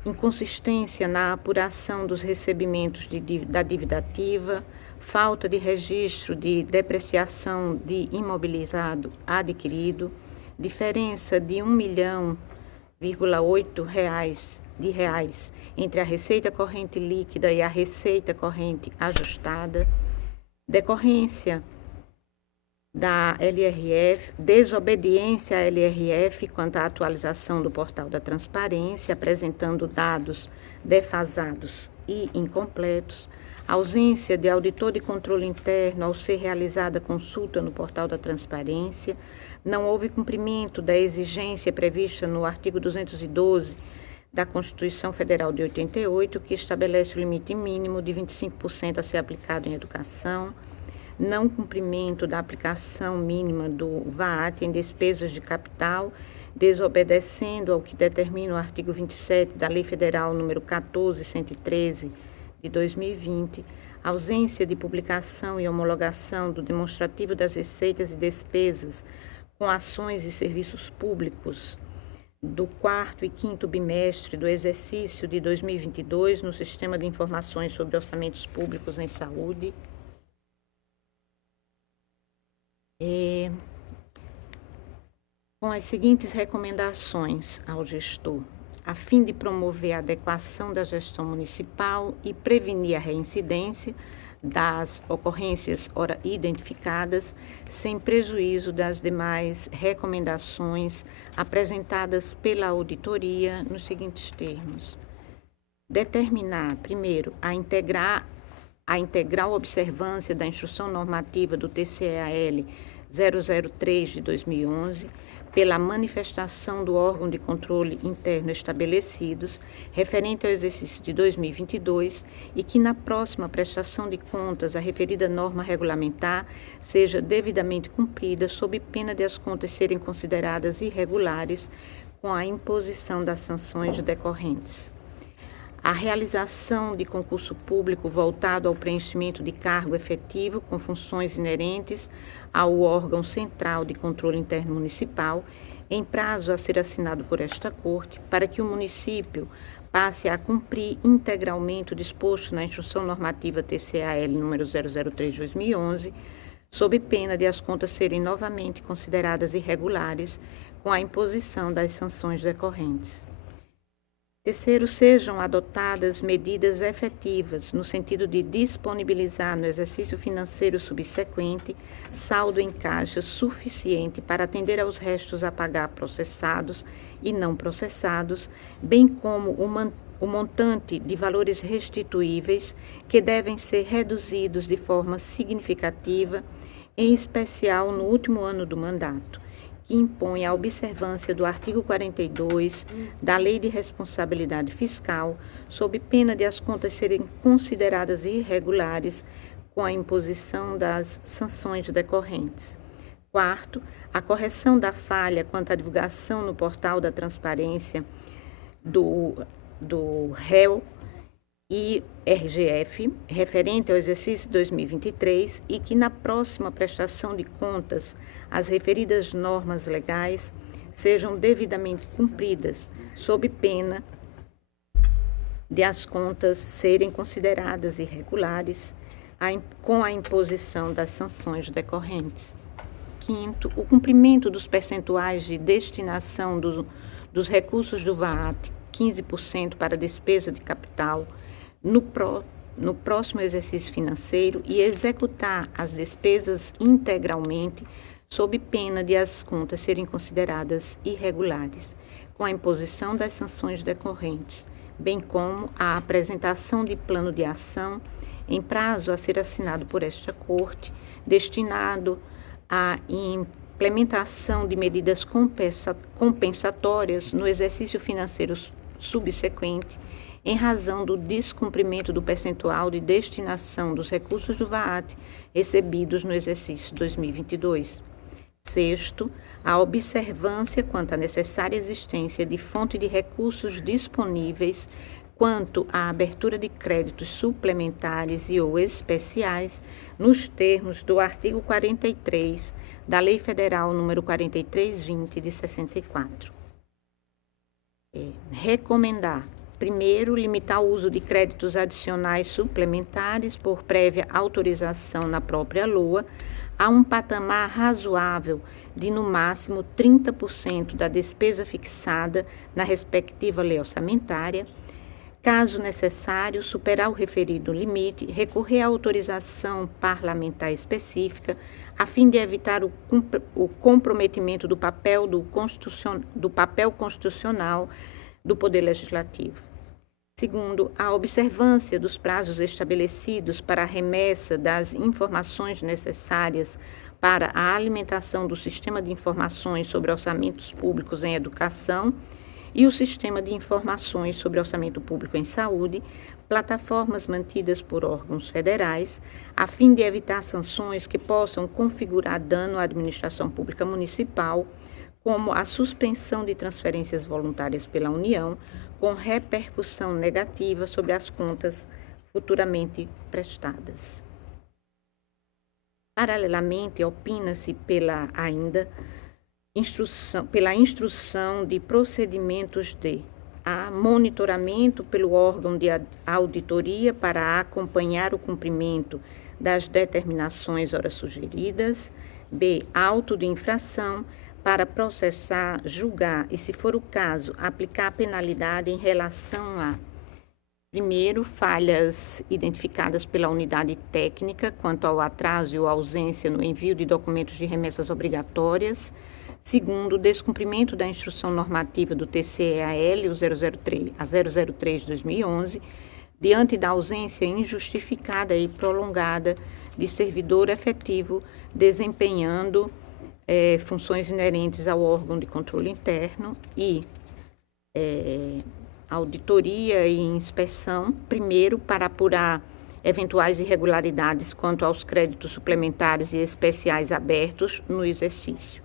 inconsistência na apuração dos recebimentos da dívida ativa, falta de registro de depreciação de imobilizado adquirido, diferença de R$ 1,8 milhão entre a receita corrente líquida e a receita corrente ajustada, decorrência da LRF, desobediência à LRF quanto à atualização do Portal da Transparência, apresentando dados defasados e incompletos, ausência de auditor de controle interno ao ser realizada consulta no Portal da Transparência, não houve cumprimento da exigência prevista no artigo 212 da Constituição Federal de 88, que estabelece o limite mínimo de 25% a ser aplicado em educação, não cumprimento da aplicação mínima do VAT em despesas de capital, desobedecendo ao que determina o artigo 27 da Lei Federal número 14.113 de 2020, ausência de publicação e homologação do demonstrativo das receitas e despesas com ações e serviços públicos do 4º e 5º bimestre do exercício de 2022 no Sistema de Informações sobre Orçamentos Públicos em Saúde, com as seguintes recomendações ao gestor, a fim de promover a adequação da gestão municipal e prevenir a reincidência das ocorrências ora identificadas, sem prejuízo das demais recomendações apresentadas pela auditoria nos seguintes termos. Determinar, primeiro, a integral observância da Instrução Normativa do TCEAL 003 de 2011, pela manifestação do órgão de controle interno estabelecidos, referente ao exercício de 2022, e que na próxima prestação de contas a referida norma regulamentar seja devidamente cumprida, sob pena de as contas serem consideradas irregulares com a imposição das sanções decorrentes. A realização de concurso público voltado ao preenchimento de cargo efetivo com funções inerentes ao órgão central de controle interno municipal em prazo a ser assinado por esta Corte, para que o município passe a cumprir integralmente o disposto na Instrução Normativa TCAL número 003/2011, sob pena de as contas serem novamente consideradas irregulares com a imposição das sanções decorrentes. Terceiro, sejam adotadas medidas efetivas no sentido de disponibilizar no exercício financeiro subsequente saldo em caixa suficiente para atender aos restos a pagar processados e não processados, bem como o montante de valores restituíveis que devem ser reduzidos de forma significativa, em especial no último ano do mandato, que impõe a observância do artigo 42 da Lei de Responsabilidade Fiscal, sob pena de as contas serem consideradas irregulares com a imposição das sanções decorrentes. Quarto, a correção da falha quanto à divulgação no portal da transparência do REL e RGF, referente ao exercício 2023, e que na próxima prestação de contas as referidas normas legais sejam devidamente cumpridas, sob pena de as contas serem consideradas irregulares com a imposição das sanções decorrentes. Quinto, o cumprimento dos percentuais de destinação dos recursos do VAT, 15% para despesa de capital, no próximo exercício financeiro e executar as despesas integralmente, sob pena de as contas serem consideradas irregulares, com a imposição das sanções decorrentes, bem como a apresentação de plano de ação em prazo a ser assinado por esta Corte, destinado à implementação de medidas compensatórias no exercício financeiro subsequente, em razão do descumprimento do percentual de destinação dos recursos do VAT recebidos no exercício 2022. Sexto, a observância quanto à necessária existência de fonte de recursos disponíveis quanto à abertura de créditos suplementares e ou especiais nos termos do artigo 43 da Lei Federal número 4320 de 64. Recomendar, primeiro, limitar o uso de créditos adicionais suplementares por prévia autorização na própria LOA a um patamar razoável de, no máximo, 30% da despesa fixada na respectiva lei orçamentária. Caso necessário, superar o referido limite, recorrer à autorização parlamentar específica, a fim de evitar o comprometimento do papel constitucional do Poder Legislativo. Segundo, a observância dos prazos estabelecidos para a remessa das informações necessárias para a alimentação do Sistema de Informações sobre Orçamentos Públicos em Educação e o Sistema de Informações sobre Orçamento Público em Saúde, plataformas mantidas por órgãos federais, a fim de evitar sanções que possam configurar dano à administração pública municipal, como a suspensão de transferências voluntárias pela União, com repercussão negativa sobre as contas futuramente prestadas. Paralelamente, opina-se pela instrução de procedimentos de A. Monitoramento pelo órgão de auditoria para acompanhar o cumprimento das determinações ora sugeridas. B. Auto de infração para processar, julgar e, se for o caso, aplicar penalidade em relação a: primeiro, falhas identificadas pela unidade técnica quanto ao atraso ou ausência no envio de documentos de remessas obrigatórias. Segundo, descumprimento da instrução normativa do TCEAL, a 003/2011, diante da ausência injustificada e prolongada de servidor efetivo desempenhando funções inerentes ao órgão de controle interno. E auditoria e inspeção, primeiro, para apurar eventuais irregularidades quanto aos créditos suplementares e especiais abertos no exercício.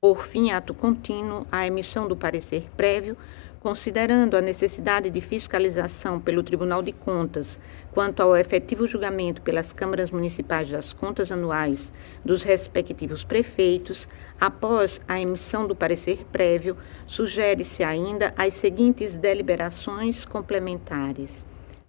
Por fim, ato contínuo, a emissão do parecer prévio considerando a necessidade de fiscalização pelo Tribunal de Contas quanto ao efetivo julgamento pelas câmaras municipais das contas anuais dos respectivos prefeitos, após a emissão do parecer prévio, sugere-se ainda as seguintes deliberações complementares.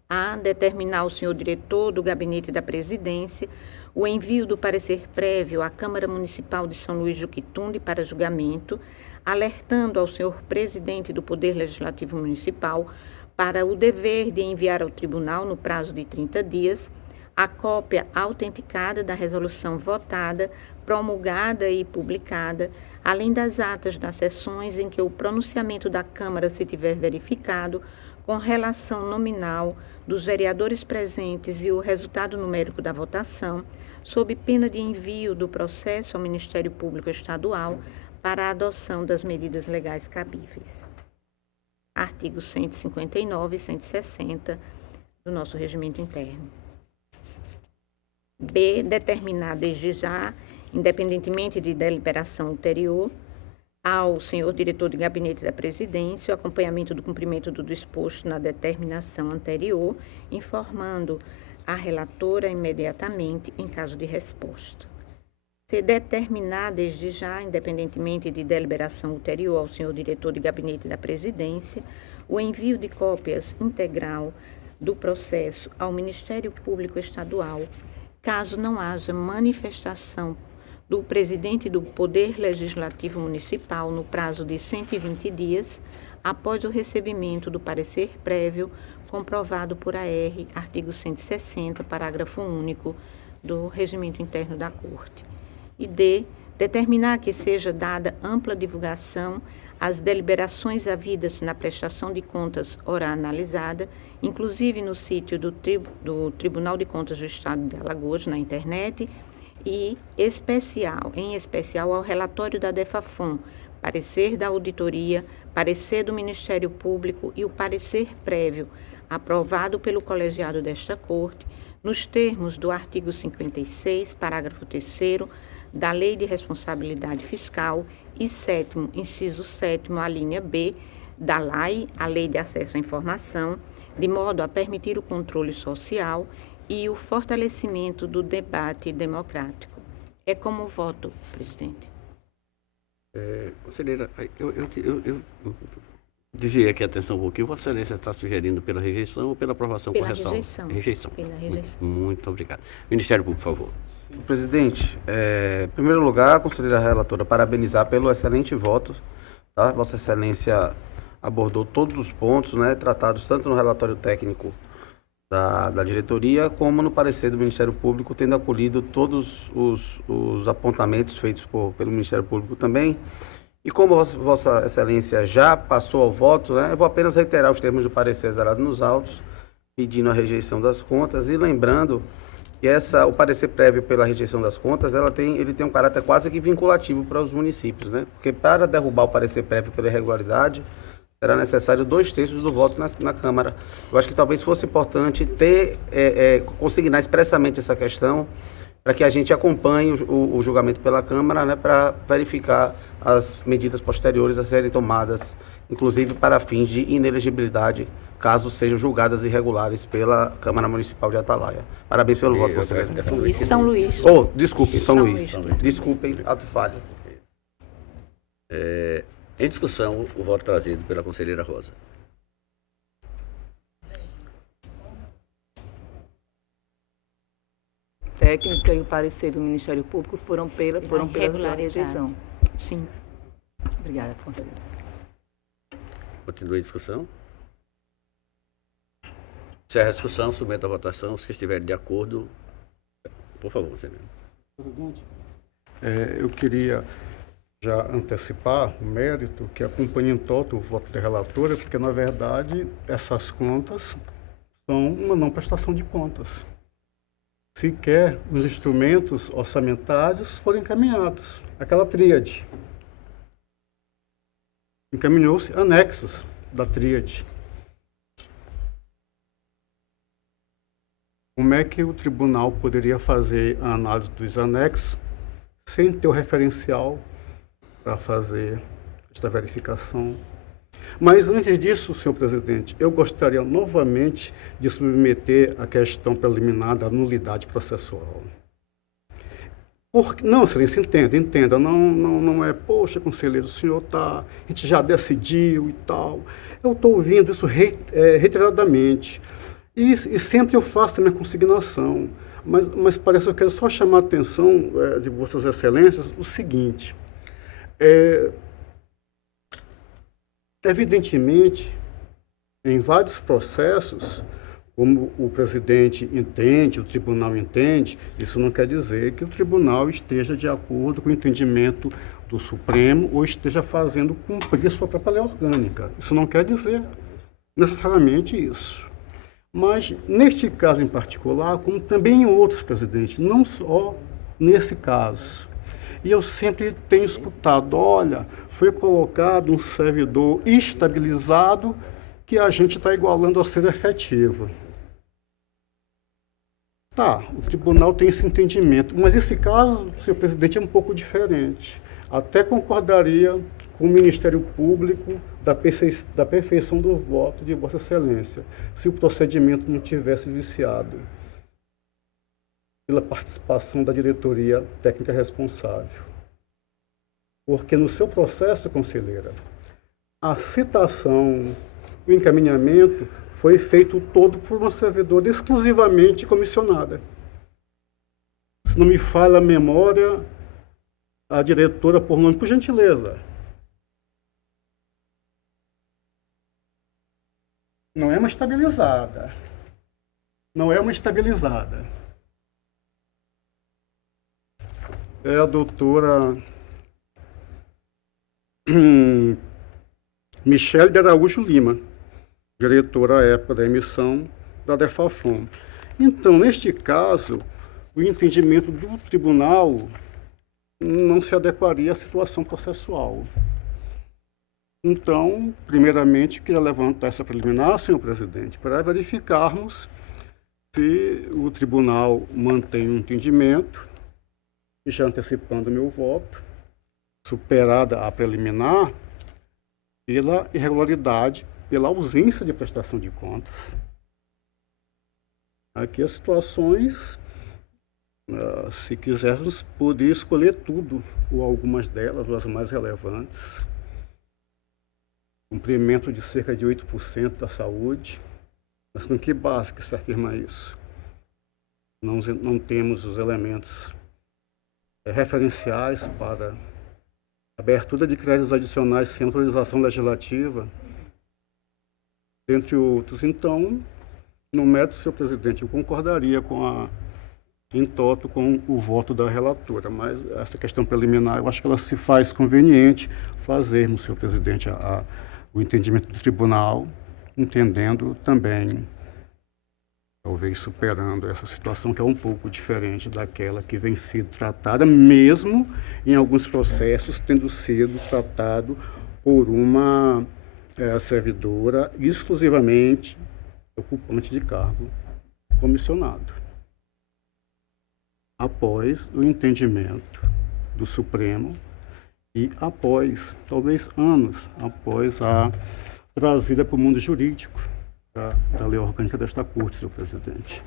A. Determinar o senhor diretor do Gabinete da Presidência o envio do parecer prévio à Câmara Municipal de São Luís do Quitunde para julgamento, alertando ao senhor presidente do Poder Legislativo Municipal para o dever de enviar ao tribunal, no prazo de 30 dias, a cópia autenticada da resolução votada, promulgada e publicada, além das atas das sessões em que o pronunciamento da Câmara se tiver verificado, com relação nominal dos vereadores presentes e o resultado numérico da votação, sob pena de envio do processo ao Ministério Público Estadual para a adoção das medidas legais cabíveis. Artigos 159 e 160 do nosso regimento interno. B. Determinar desde já, independentemente de deliberação ulterior, ao senhor diretor de gabinete da presidência o acompanhamento do cumprimento do disposto na determinação anterior, informando a relatora imediatamente em caso de resposta. Se determinar desde já, independentemente de deliberação ulterior ao senhor diretor de gabinete da presidência, o envio de cópias integral do processo ao Ministério Público Estadual, caso não haja manifestação do presidente do Poder Legislativo Municipal no prazo de 120 dias, após o recebimento do parecer prévio comprovado por AR, artigo 160, parágrafo único do Regimento Interno da Corte. E D. Determinar que seja dada ampla divulgação às deliberações havidas na prestação de contas ora analisada, inclusive no sítio do Tribunal de Contas do Estado de Alagoas, na internet, e em especial ao relatório da DEFAFON, parecer da auditoria, parecer do Ministério Público e o parecer prévio aprovado pelo colegiado desta Corte, nos termos do artigo 56, parágrafo 3º, da Lei de Responsabilidade Fiscal e 7º, inciso 7º, a linha B, da LAI, a Lei de Acesso à Informação, de modo a permitir o controle social e o fortalecimento do debate democrático. É como voto, presidente. Conselheira, eu desviei aqui a atenção um pouquinho. Vossa Excelência está sugerindo pela rejeição ou pela aprovação com ressalva? Rejeição. Pela rejeição. Muito obrigado. Ministério Público, por favor. Presidente, em primeiro lugar, a conselheira relatora, parabenizar pelo excelente voto. Tá? Vossa Excelência abordou todos os pontos, né, tratados tanto no relatório técnico da diretoria, como no parecer do Ministério Público, tendo acolhido todos os apontamentos feitos pelo Ministério Público também. E como Vossa Excelência já passou ao voto, né, eu vou apenas reiterar os termos do parecer exarado nos autos, pedindo a rejeição das contas e lembrando que o parecer prévio pela rejeição das contas, ele tem um caráter quase que vinculativo para os municípios, né? Porque para derrubar o parecer prévio pela irregularidade, será necessário 2/3 do voto na Câmara. Eu acho que talvez fosse importante consignar expressamente essa questão para que a gente acompanhe o julgamento pela Câmara, né, para verificar as medidas posteriores a serem tomadas, inclusive para fins de inelegibilidade, caso sejam julgadas irregulares pela Câmara Municipal de Atalaia. Parabéns pelo voto, conselheiro. São Luís. Desculpem, São Luís. Desculpem, ato falho. Em discussão, o voto trazido pela conselheira Rosa. Técnica e o parecer do Ministério Público foram pela rejeição. Sim. Obrigada, conselheira. Continua a discussão. Encerra a discussão, submeta a votação. Os que estiverem de acordo, por favor, conselheiro. Presidente, eu queria já antecipar o mérito que acompanha em toto o voto da relatora, porque, na verdade, essas contas são uma não prestação de contas. Sequer os instrumentos orçamentários foram encaminhados. Aquela tríade. Encaminhou-se anexos da tríade. Como é que o tribunal poderia fazer a análise dos anexos sem ter o referencial para fazer esta verificação? Mas antes disso, senhor presidente, eu gostaria novamente de submeter a questão preliminar da nulidade processual. Não, excelência, entenda, não é, poxa, conselheiro, o senhor a gente já decidiu e tal. Eu estou ouvindo isso reiteradamente. E sempre eu faço também a consignação. Mas parece que eu quero só chamar a atenção de vossas excelências o seguinte. Evidentemente, em vários processos, como o presidente entende, o tribunal entende, isso não quer dizer que o tribunal esteja de acordo com o entendimento do Supremo ou esteja fazendo cumprir sua própria lei orgânica. Isso não quer dizer necessariamente isso. Mas, neste caso em particular, como também em outros, presidente, não só nesse caso. E eu sempre tenho escutado, olha, foi colocado um servidor estabilizado que a gente está igualando a ser efetivo. Tá, o tribunal tem esse entendimento, mas esse caso, senhor presidente, é um pouco diferente. Até concordaria com o Ministério Público da perfeição do voto de Vossa Excelência, se o procedimento não tivesse viciado pela participação da diretoria técnica responsável. Porque no seu processo, conselheira, a citação, o encaminhamento foi feito todo por uma servidora exclusivamente comissionada. Se não me falha a memória, a diretora, por nome, por gentileza. Não é uma estabilizada. Não é uma estabilizada. É a doutora Michele de Araújo Lima, diretora à época da emissão da DEFAFOM. Então, neste caso, o entendimento do tribunal não se adequaria à situação processual. Então, primeiramente, queria levantar essa preliminar, senhor presidente, para verificarmos se o tribunal mantém um entendimento, e já antecipando meu voto, superada a preliminar, pela irregularidade, pela ausência de prestação de contas. Aqui as situações, se quisermos, poder escolher tudo, ou algumas delas, ou as mais relevantes. Cumprimento de cerca de 8% da saúde. Mas com que base que se afirma isso? Não temos os elementos referenciais para abertura de créditos adicionais sem autorização legislativa, entre outros. Então, no método, senhor presidente, eu concordaria em toto com o voto da relatora, mas essa questão preliminar, eu acho que ela se faz conveniente fazermos, senhor presidente, o entendimento do tribunal, entendendo também, talvez superando essa situação que é um pouco diferente daquela que vem sendo tratada, mesmo em alguns processos tendo sido tratado por uma servidora exclusivamente ocupante de cargo comissionado. Após o entendimento do Supremo e após, talvez anos após a trazida para o mundo jurídico da lei orgânica desta Corte, senhor presidente.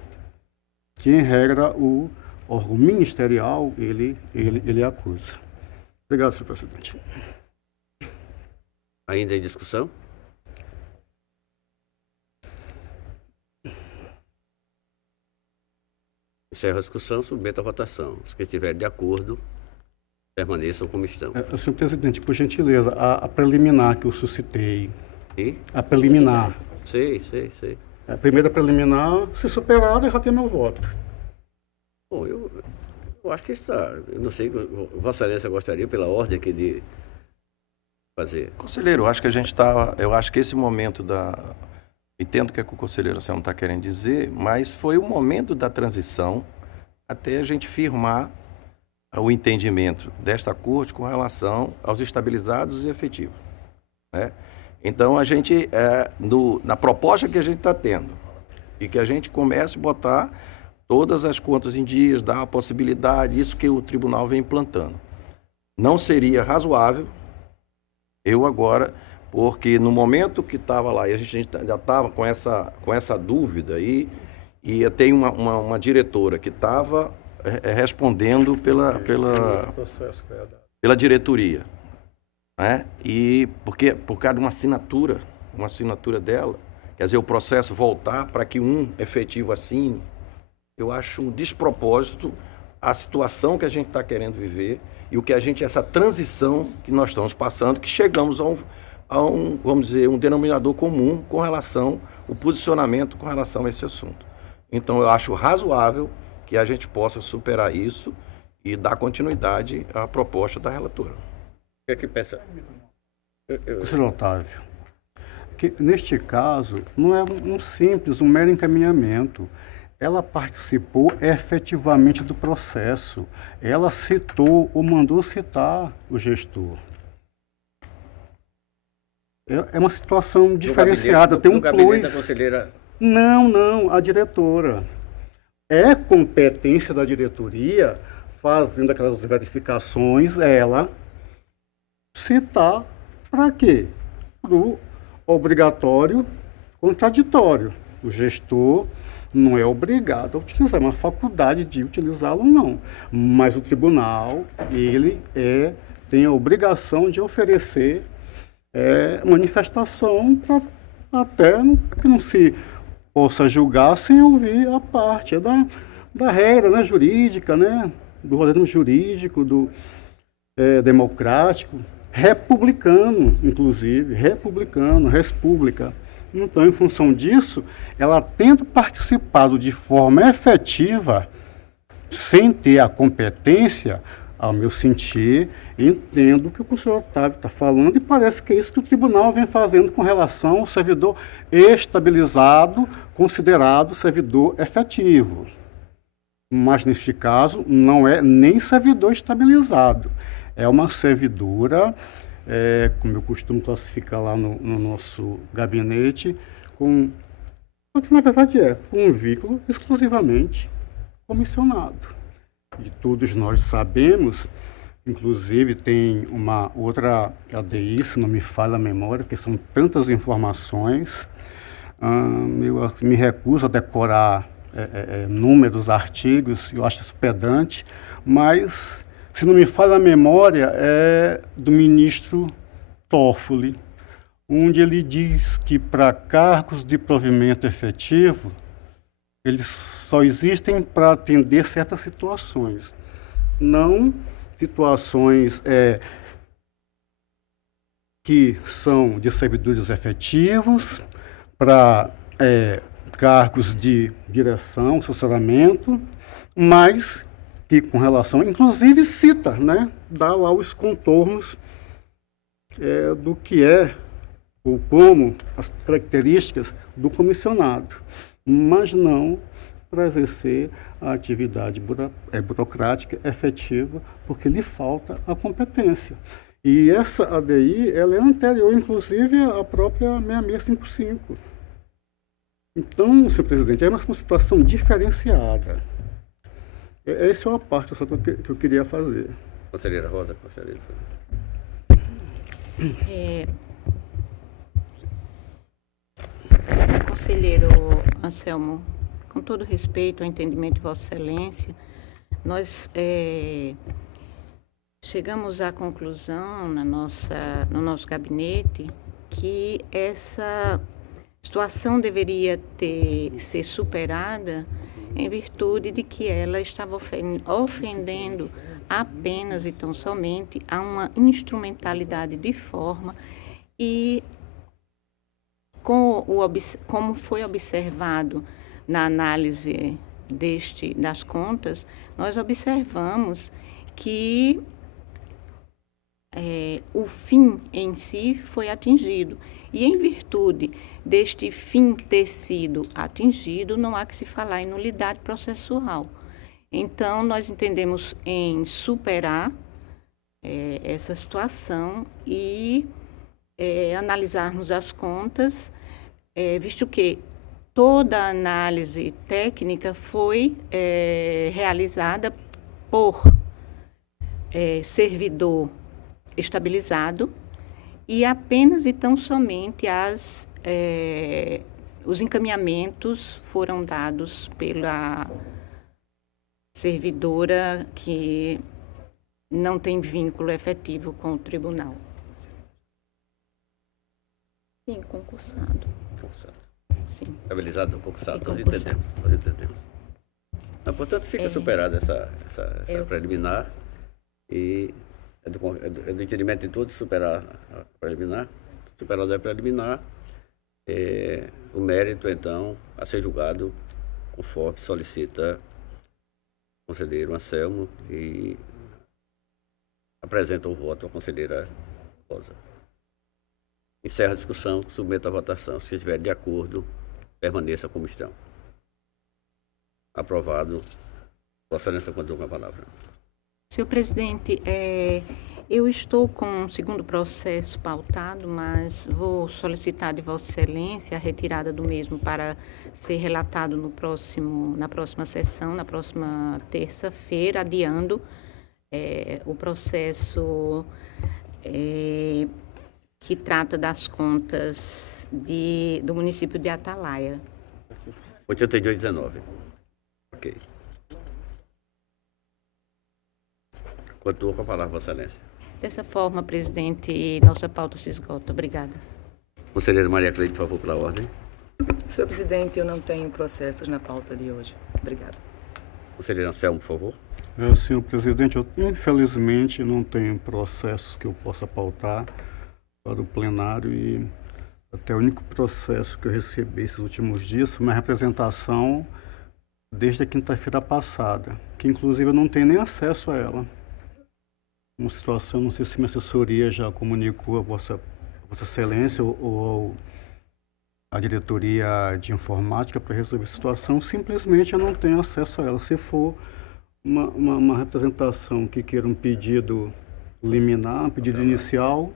Que, em regra, o órgão ministerial, ele acusa. Obrigado, senhor presidente. Ainda em discussão? Encerro a discussão, submeto à votação. Os que estiverem de acordo, permaneçam como estão. Senhor presidente, por gentileza, a preliminar que eu suscitei. E? A preliminar. Sei. A primeira preliminar, se superada, eu já tenho meu voto. Bom, eu acho que está. Eu não sei, Vossa Excelência gostaria, pela ordem aqui, de fazer. Conselheiro, eu acho que esse momento entendo o que o conselheiro não está querendo dizer, mas foi o momento da transição até a gente firmar o entendimento desta Corte com relação aos estabilizados e efetivos, né? Então, a gente, na proposta que a gente está tendo, e que a gente comece a botar todas as contas em dias, dar a possibilidade, isso que o tribunal vem implantando. Não seria razoável eu agora porque no momento que estava lá, e a gente já estava com essa dúvida, e tem uma diretora que estava respondendo pela diretoria, né? E por causa de uma assinatura dela, quer dizer, o processo voltar para que um efetivo assine, eu acho um despropósito a situação que a gente está querendo viver e essa transição que nós estamos passando, que chegamos a um, vamos dizer, um denominador comum com relação ao posicionamento com relação a esse assunto. Então, eu acho razoável que a gente possa superar isso e dar continuidade à proposta da relatora. O que é que pensa? Senhor Otávio, que neste caso não é um mero encaminhamento. Ela participou efetivamente do processo. Ela citou ou mandou citar o gestor. É uma situação diferenciada, tem um gabinete plus. da conselheira... Não, a diretora. É competência da diretoria, fazendo aquelas verificações, ela citar para quê? Para o obrigatório contraditório. O gestor não é obrigado a utilizar, é uma faculdade de utilizá-lo, não. Mas o tribunal, ele tem a obrigação de oferecer manifestação para até que não se possa julgar sem ouvir a parte. É da regra, né, jurídica, né, do ordenamento jurídico, democrático, republicano, inclusive, república. Então, em função disso, ela tendo participado de forma efetiva, sem ter a competência, ao meu sentir, entendo o que o professor Otávio está falando e parece que é isso que o tribunal vem fazendo com relação ao servidor estabilizado, considerado servidor efetivo. Mas, neste caso, não é nem servidor estabilizado. É uma servidora, como eu costumo classificar lá no nosso gabinete, o que na verdade com um vínculo exclusivamente comissionado. E todos nós sabemos, inclusive tem uma outra ADI, se não me falha a memória, porque são tantas informações, eu me recuso a decorar números, artigos, eu acho isso pedante, mas, se não me falha a memória, é do ministro Toffoli, onde ele diz que para cargos de provimento efetivo, eles só existem para atender certas situações, não situações que são de servidores efetivos, para cargos de direção, assessoramento, mas que com relação, inclusive cita, né, dá lá os contornos do que ou como as características do comissionado, mas não para exercer a atividade burocrática efetiva, porque lhe falta a competência. E essa ADI, ela é anterior, inclusive, à própria 6655. Então, senhor presidente, é uma situação diferenciada. Essa é uma parte só que eu queria fazer. Conselheira Rosa, conselheira. Conselheiro Anselmo, com todo respeito ao entendimento de Vossa Excelência, nós chegamos à conclusão no nosso gabinete que essa situação deveria ser superada em virtude de que ela estava ofendendo apenas e tão somente a uma instrumentalidade de forma e como foi observado na análise das contas, nós observamos que o fim em si foi atingido. E em virtude deste fim ter sido atingido, não há que se falar em nulidade processual. Então, nós entendemos em superar essa situação e analisarmos as contas, visto que toda a análise técnica foi realizada por servidor estabilizado e apenas e tão somente os encaminhamentos foram dados pela servidora que não tem vínculo efetivo com o tribunal. Sim, concursado. Sim. Estabilizado, concursado, nós entendemos. Então, portanto, fica superada essa preliminar e é do entendimento de todos superar a preliminar. Superada a preliminar, o mérito, então, a ser julgado conforme solicita o conselheiro Anselmo e apresenta o voto à conselheira Rosa. Encerra a discussão, submeto à votação. Se estiver de acordo, permaneça como estão. Aprovado. Vossa Excelência, conduz com a palavra. Senhor presidente, eu estou com um segundo processo pautado, mas vou solicitar de Vossa Excelência a retirada do mesmo para ser relatado na próxima sessão, na próxima terça-feira, adiando o processo que trata das contas do município de Atalaia. 8219. Ok. Continua com a palavra, Vossa Excelência. Dessa forma, presidente, nossa pauta se esgota. Obrigada. Conselheira Maria Cleide, por favor, pela ordem. Senhor presidente, eu não tenho processos na pauta de hoje. Obrigada. Conselheiro Anselmo, por favor. Senhor presidente, eu infelizmente não tenho processos que eu possa pautar para o plenário e até o único processo que eu recebi esses últimos dias foi uma representação desde a quinta-feira passada, que inclusive eu não tenho nem acesso a ela. Uma situação, não sei se minha assessoria já comunicou a Vossa Excelência ou a diretoria de informática para resolver a situação, simplesmente eu não tenho acesso a ela. Se for uma representação que queira um pedido liminar, um pedido inicial,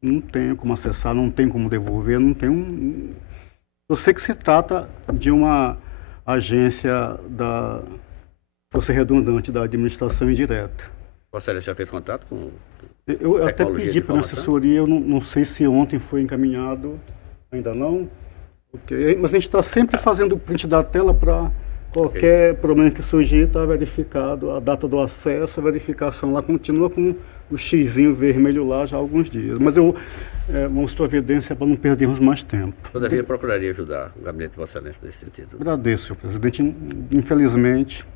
não tenho como acessar, não tenho como devolver, não tenho. Eu sei que se trata de uma agência vou ser redundante, da administração indireta. Vossa Excelência já fez contato com eu até pedi para a minha assessoria, eu não sei se ontem foi encaminhado, ainda não. Okay. Mas a gente está sempre fazendo o print da tela para qualquer problema que surgir, está verificado a data do acesso, a verificação lá continua com o xizinho vermelho lá já há alguns dias. Mas eu vamos providência para não perdermos mais tempo. Todavia, procuraria ajudar o gabinete de Vossa Excelência nesse sentido. Agradeço, senhor presidente. Infelizmente.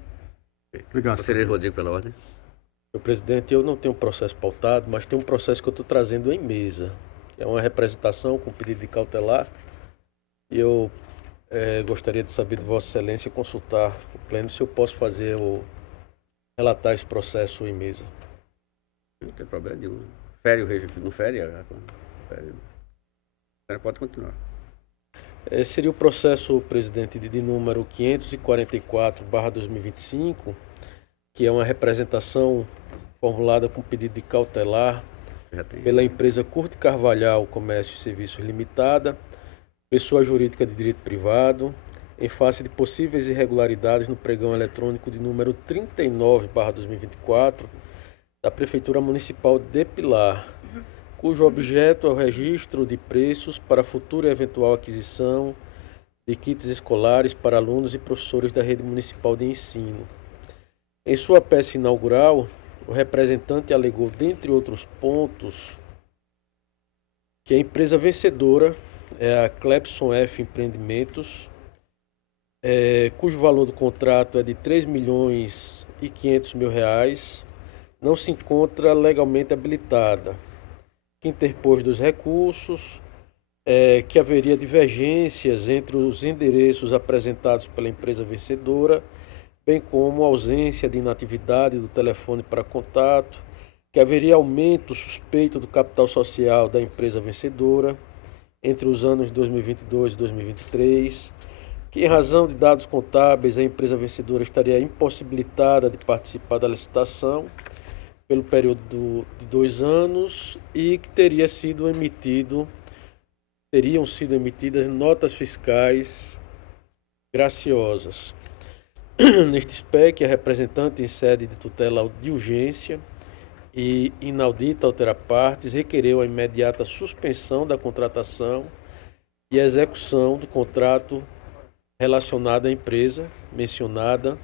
Obrigado. Conselheiro Rodrigo, pela ordem. Senhor presidente, eu não tenho um processo pautado, mas tem um processo que eu estou trazendo em mesa, que é uma representação com pedido de cautelar. E eu gostaria de saber de Vossa Excelência consultar o pleno se eu posso relatar esse processo em mesa. Não tem problema nenhum. Fere o regime, não fere? Pode continuar. Seria o processo, presidente, de número 544/2025, que é uma representação formulada com pedido de cautelar pela empresa Curte Carvalhal Comércio e Serviços Limitada, pessoa jurídica de direito privado, em face de possíveis irregularidades no pregão eletrônico de número 39/2024 da Prefeitura Municipal de Pilar, cujo objeto é o registro de preços para futura e eventual aquisição de kits escolares para alunos e professores da rede municipal de ensino. Em sua peça inaugural, o representante alegou, dentre outros pontos, que a empresa vencedora é a Clepson F Empreendimentos, cujo valor do contrato é de R$ 3.500.000, não se encontra legalmente habilitada, que interpôs dos recursos, que haveria divergências entre os endereços apresentados pela empresa vencedora, bem como ausência de inatividade do telefone para contato, que haveria aumento suspeito do capital social da empresa vencedora entre os anos 2022 e 2023, que em razão de dados contábeis a empresa vencedora estaria impossibilitada de participar da licitação pelo período de 2 anos e que teriam sido emitidas notas fiscais graciosas. Neste SPEC, a representante em sede de tutela de urgência e inaudita altera partes, requereu a imediata suspensão da contratação e execução do contrato relacionado à empresa mencionada,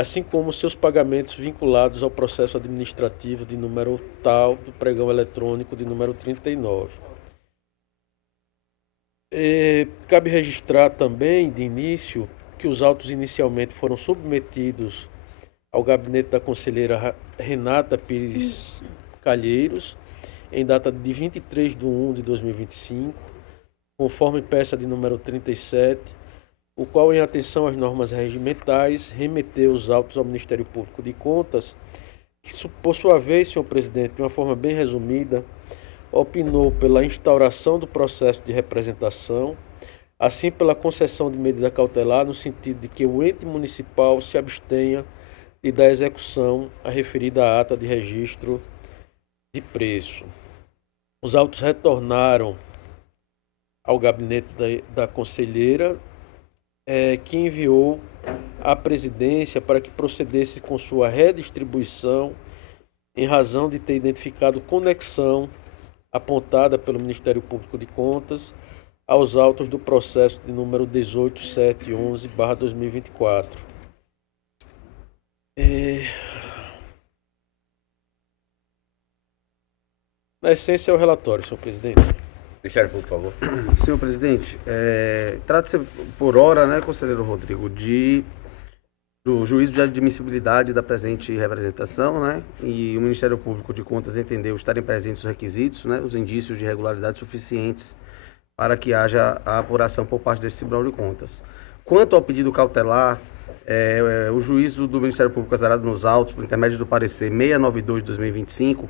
assim como seus pagamentos vinculados ao processo administrativo de número tal do pregão eletrônico de número 39. Cabe registrar também, de início, que os autos inicialmente foram submetidos ao gabinete da conselheira Renata Pires Calheiros, em data de 23 de 1 de 2025, conforme peça de número 37, o qual, em atenção às normas regimentais, remeteu os autos ao Ministério Público de Contas, que, por sua vez, senhor presidente, de uma forma bem resumida, opinou pela instauração do processo de representação, assim pela concessão de medida cautelar, no sentido de que o ente municipal se abstenha de dar execução à referida ata de registro de preço. Os autos retornaram ao gabinete da conselheira, que enviou à presidência para que procedesse com sua redistribuição, em razão de ter identificado conexão apontada pelo Ministério Público de Contas aos autos do processo de número 18711/2024. Na essência, é o relatório, senhor presidente. Ministério Público, por favor. Senhor presidente, trata-se por hora, né, conselheiro Rodrigo, do juízo de admissibilidade da presente representação, né, e o Ministério Público de Contas entendeu estarem presentes os requisitos, né, os indícios de regularidade suficientes para que haja a apuração por parte desse Tribunal de Contas. Quanto ao pedido cautelar, o juízo do Ministério Público exarado nos autos, por intermédio do parecer 692 de 2025,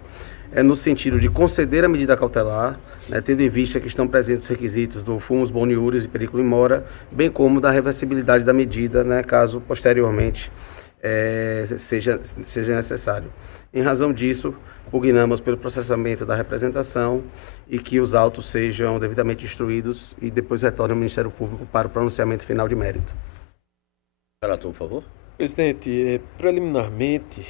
no sentido de conceder a medida cautelar, né, tendo em vista que estão presentes os requisitos do fumus boniuris e periculum in mora, bem como da reversibilidade da medida, né, caso posteriormente seja necessário. Em razão disso, pugnamos pelo processamento da representação e que os autos sejam devidamente instruídos e depois retornem ao Ministério Público para o pronunciamento final de mérito. Relator, por favor. Presidente, preliminarmente,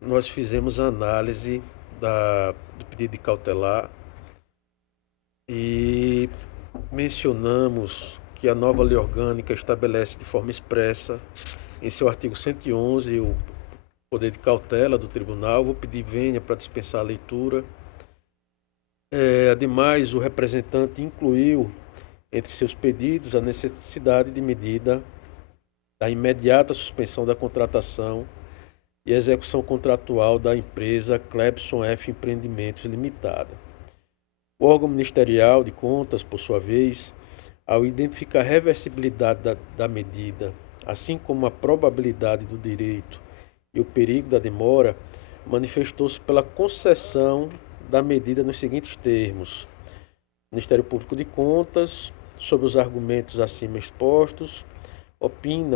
nós fizemos a análise do pedido de cautelar e mencionamos que a nova lei orgânica estabelece de forma expressa, em seu artigo 111, o poder de cautela do tribunal. Vou pedir vênia para dispensar a leitura. Ademais, o representante incluiu entre seus pedidos a necessidade de medida da imediata suspensão da contratação e execução contratual da empresa Clebson F. Empreendimentos Limitada. O órgão ministerial de contas, por sua vez, ao identificar a reversibilidade da medida, assim como a probabilidade do direito e o perigo da demora, manifestou-se pela concessão da medida nos seguintes termos: o Ministério Público de Contas, sobre os argumentos acima expostos,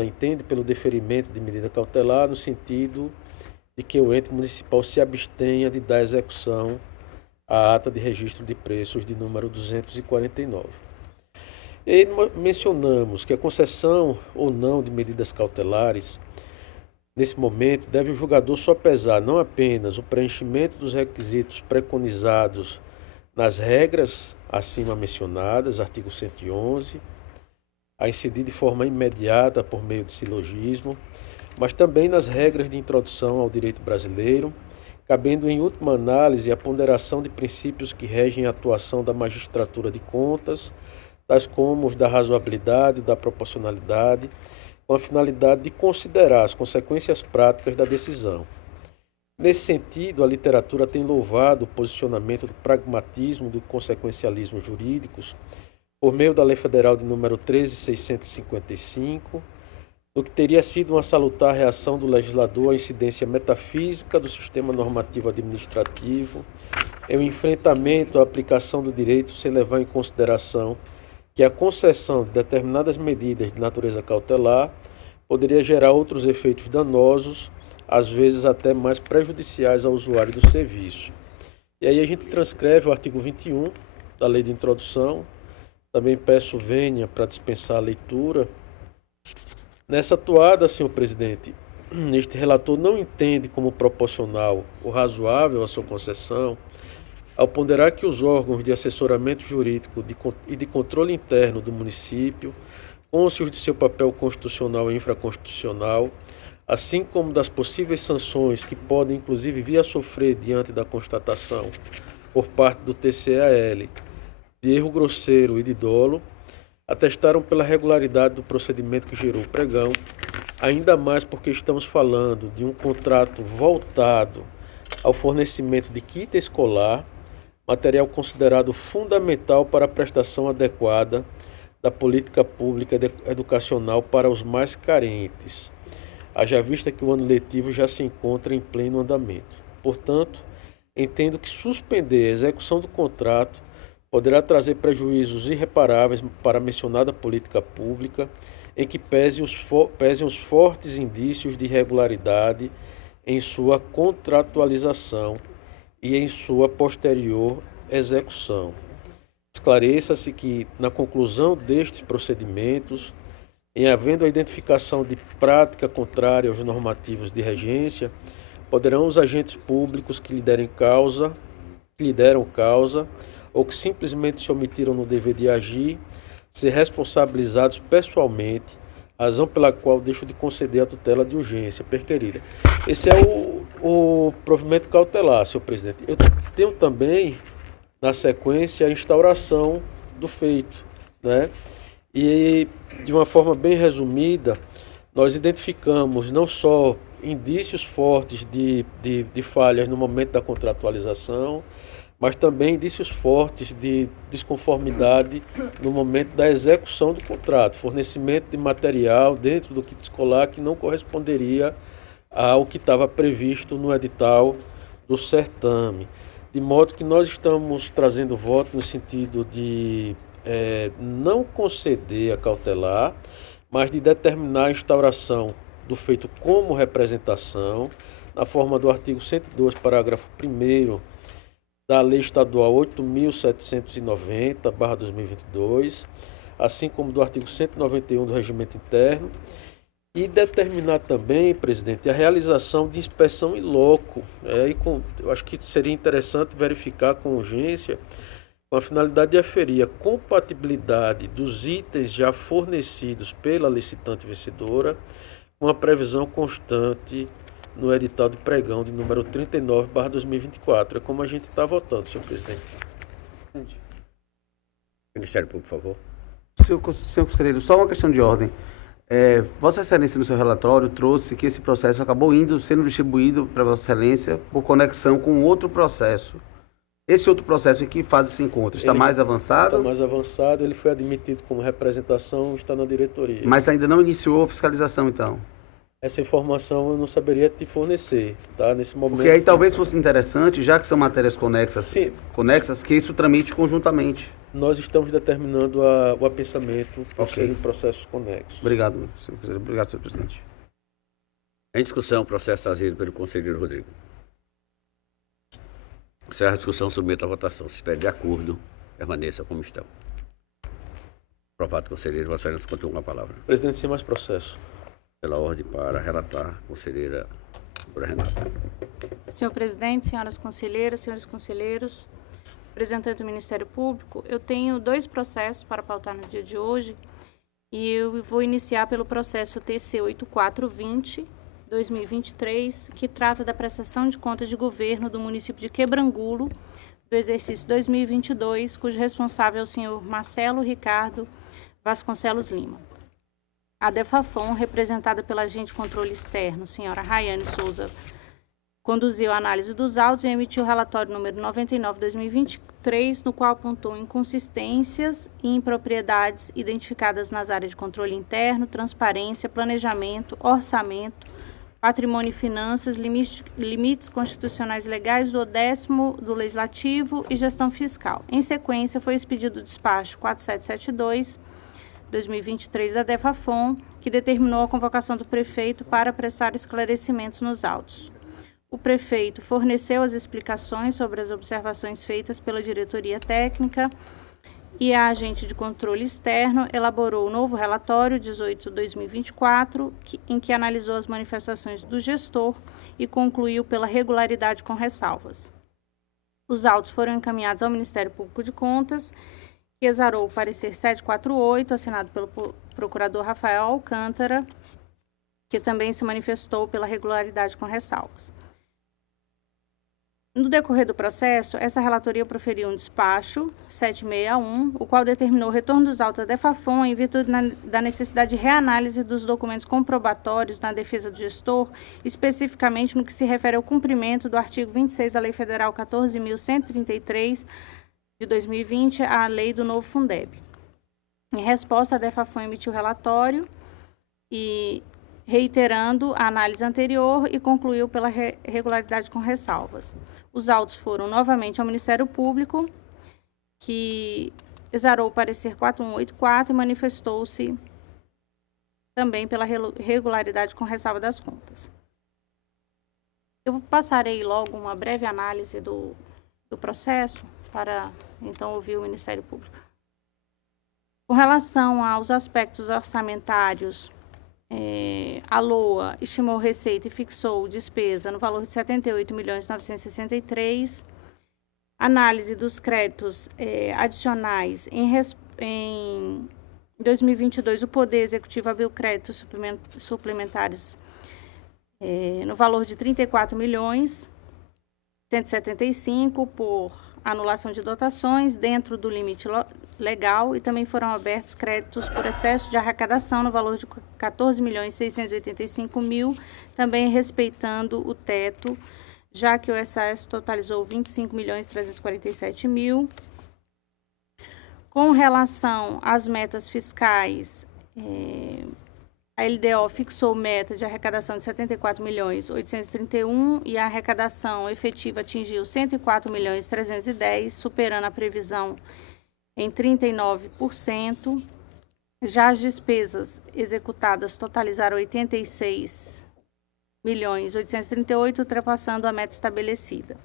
entende pelo deferimento de medida cautelar no sentido de que o ente municipal se abstenha de dar execução à ata de registro de preços de número 249. E mencionamos que a concessão ou não de medidas cautelares, nesse momento, deve o julgador sopesar não apenas o preenchimento dos requisitos preconizados nas regras acima mencionadas, artigo 111, a incidir de forma imediata por meio de silogismo, mas também nas regras de introdução ao direito brasileiro, cabendo em última análise a ponderação de princípios que regem a atuação da magistratura de contas, tais como os da razoabilidade e da proporcionalidade, com a finalidade de considerar as consequências práticas da decisão. Nesse sentido, a literatura tem louvado o posicionamento do pragmatismo e do consequencialismo jurídicos, por meio da Lei Federal de número 13.655, no que teria sido uma salutar reação do legislador à incidência metafísica do sistema normativo administrativo, em um enfrentamento à aplicação do direito sem levar em consideração que a concessão de determinadas medidas de natureza cautelar poderia gerar outros efeitos danosos, às vezes até mais prejudiciais ao usuário do serviço. E aí a gente transcreve o artigo 21 da Lei de Introdução. Também peço vênia para dispensar a leitura. Nessa atuada, senhor presidente, este relator não entende como proporcional ou razoável a sua concessão, ao ponderar que os órgãos de assessoramento jurídico e de controle interno do município, cônscios de seu papel constitucional e infraconstitucional, assim como das possíveis sanções que podem inclusive vir a sofrer diante da constatação por parte do TCAL de erro grosseiro e de dolo, atestaram pela regularidade do procedimento que gerou o pregão, ainda mais porque estamos falando de um contrato voltado ao fornecimento de kit escolar, material considerado fundamental para a prestação adequada da política pública educacional para os mais carentes, haja vista que o ano letivo já se encontra em pleno andamento. Portanto, entendo que suspender a execução do contrato poderá trazer prejuízos irreparáveis para a mencionada política pública, em que pesem os fortes indícios de irregularidade em sua contratualização e em sua posterior execução. Esclareça-se que, na conclusão destes procedimentos, em havendo a identificação de prática contrária aos normativos de regência, poderão os agentes públicos que lhe deram causa ou que simplesmente se omitiram no dever de agir, ser responsabilizados pessoalmente, razão pela qual deixo de conceder a tutela de urgência perquerida. Esse é o provimento cautelar, senhor presidente. Eu tenho também, na sequência, a instauração do feito, né? E, de uma forma bem resumida, nós identificamos não só indícios fortes de falhas no momento da contratualização, mas também indícios fortes de desconformidade no momento da execução do contrato, fornecimento de material dentro do kit escolar que não corresponderia ao que estava previsto no edital do certame. De modo que nós estamos trazendo voto no sentido de não conceder a cautelar, mas de determinar a instauração do feito como representação, na forma do artigo 102, parágrafo 1º da Lei Estadual 8.790/2022, assim como do artigo 191 do Regimento Interno, e determinar também, presidente, a realização de inspeção in loco. Eu acho que seria interessante verificar com urgência, com a finalidade de aferir a compatibilidade dos itens já fornecidos pela licitante vencedora, com a previsão constante no edital de pregão de número 39/2024. É como a gente está votando, senhor presidente. Ministério Público, por favor. Senhor conselheiro, só uma questão de ordem. Vossa Excelência, no seu relatório, trouxe que esse processo acabou sendo distribuído para Vossa Excelência por conexão com outro processo. Esse outro processo em que fase se encontra? Está mais avançado? Está mais avançado, ele foi admitido como representação, está na diretoria. Mas ainda não iniciou a fiscalização, então? Essa informação eu não saberia te fornecer, tá? Nesse momento. Porque aí talvez fosse interessante, já que são matérias conexas, que isso tramite conjuntamente. Nós estamos determinando o apensamento por serem processos conexos. Obrigado, senhor presidente. Obrigado, senhor presidente. Em discussão, o processo trazido pelo conselheiro Rodrigo. Encerra a discussão, submeta à votação. Se estiver de acordo, permaneça como estão. Aprovado, conselheiro. Vossa Excelência continua com a palavra. Presidente, sem mais processo. Pela ordem para relatar, conselheira Renata. Senhor presidente, senhoras conselheiras, senhores conselheiros, representante do Ministério Público, eu tenho 2 processos para pautar no dia de hoje e eu vou iniciar pelo processo TC 8420/2023, que trata da prestação de contas de governo do município de Quebrangulo, do exercício 2022, cujo responsável é o senhor Marcelo Ricardo Vasconcelos Lima. A DEFAFON, representada pela agente de controle externo, senhora Rayane Souza, conduziu a análise dos autos e emitiu o relatório número 99/2023, no qual apontou inconsistências e impropriedades identificadas nas áreas de controle interno, transparência, planejamento, orçamento, patrimônio e finanças, limites constitucionais legais do 10º do Legislativo e gestão fiscal. Em sequência, foi expedido o despacho 4772/2023 da DEFAFON, que determinou a convocação do prefeito para prestar esclarecimentos nos autos. O prefeito forneceu as explicações sobre as observações feitas pela diretoria técnica e a agente de controle externo elaborou o novo relatório 18/2024, em que analisou as manifestações do gestor e concluiu pela regularidade com ressalvas. Os autos foram encaminhados ao Ministério Público de Contas, que exarou o parecer 748, assinado pelo procurador Rafael Alcântara, que também se manifestou pela regularidade com ressalvas. No decorrer do processo, essa relatoria proferiu um despacho 761, o qual determinou o retorno dos autos à DEFAFON em virtude da necessidade de reanálise dos documentos comprobatórios na defesa do gestor, especificamente no que se refere ao cumprimento do artigo 26 da Lei Federal 14.133 de 2020, a lei do novo Fundeb. Em resposta, a DEFAFON emitiu o relatório e reiterando a análise anterior e concluiu pela regularidade com ressalvas. Os autos foram novamente ao Ministério Público, que exarou o parecer 4184 e manifestou-se também pela regularidade com ressalva das contas. Eu passarei logo uma breve análise do processo para, então, ouvir o Ministério Público. Com relação aos aspectos orçamentários, a LOA estimou receita e fixou despesa no valor de 78.963.000. Análise dos créditos adicionais. Em 2022, o Poder Executivo abriu créditos suplementares no valor de 34.175.000 por anulação de dotações dentro do limite legal, e também foram abertos créditos por excesso de arrecadação no valor de 14.685.000, também respeitando o teto, já que o excesso totalizou 25.347.000. Com relação às metas fiscais, a LDO fixou meta de arrecadação de 74.831.000 e a arrecadação efetiva atingiu 104.310.000, superando a previsão em 39%. Já as despesas executadas totalizaram 86.838.000, ultrapassando a meta estabelecida.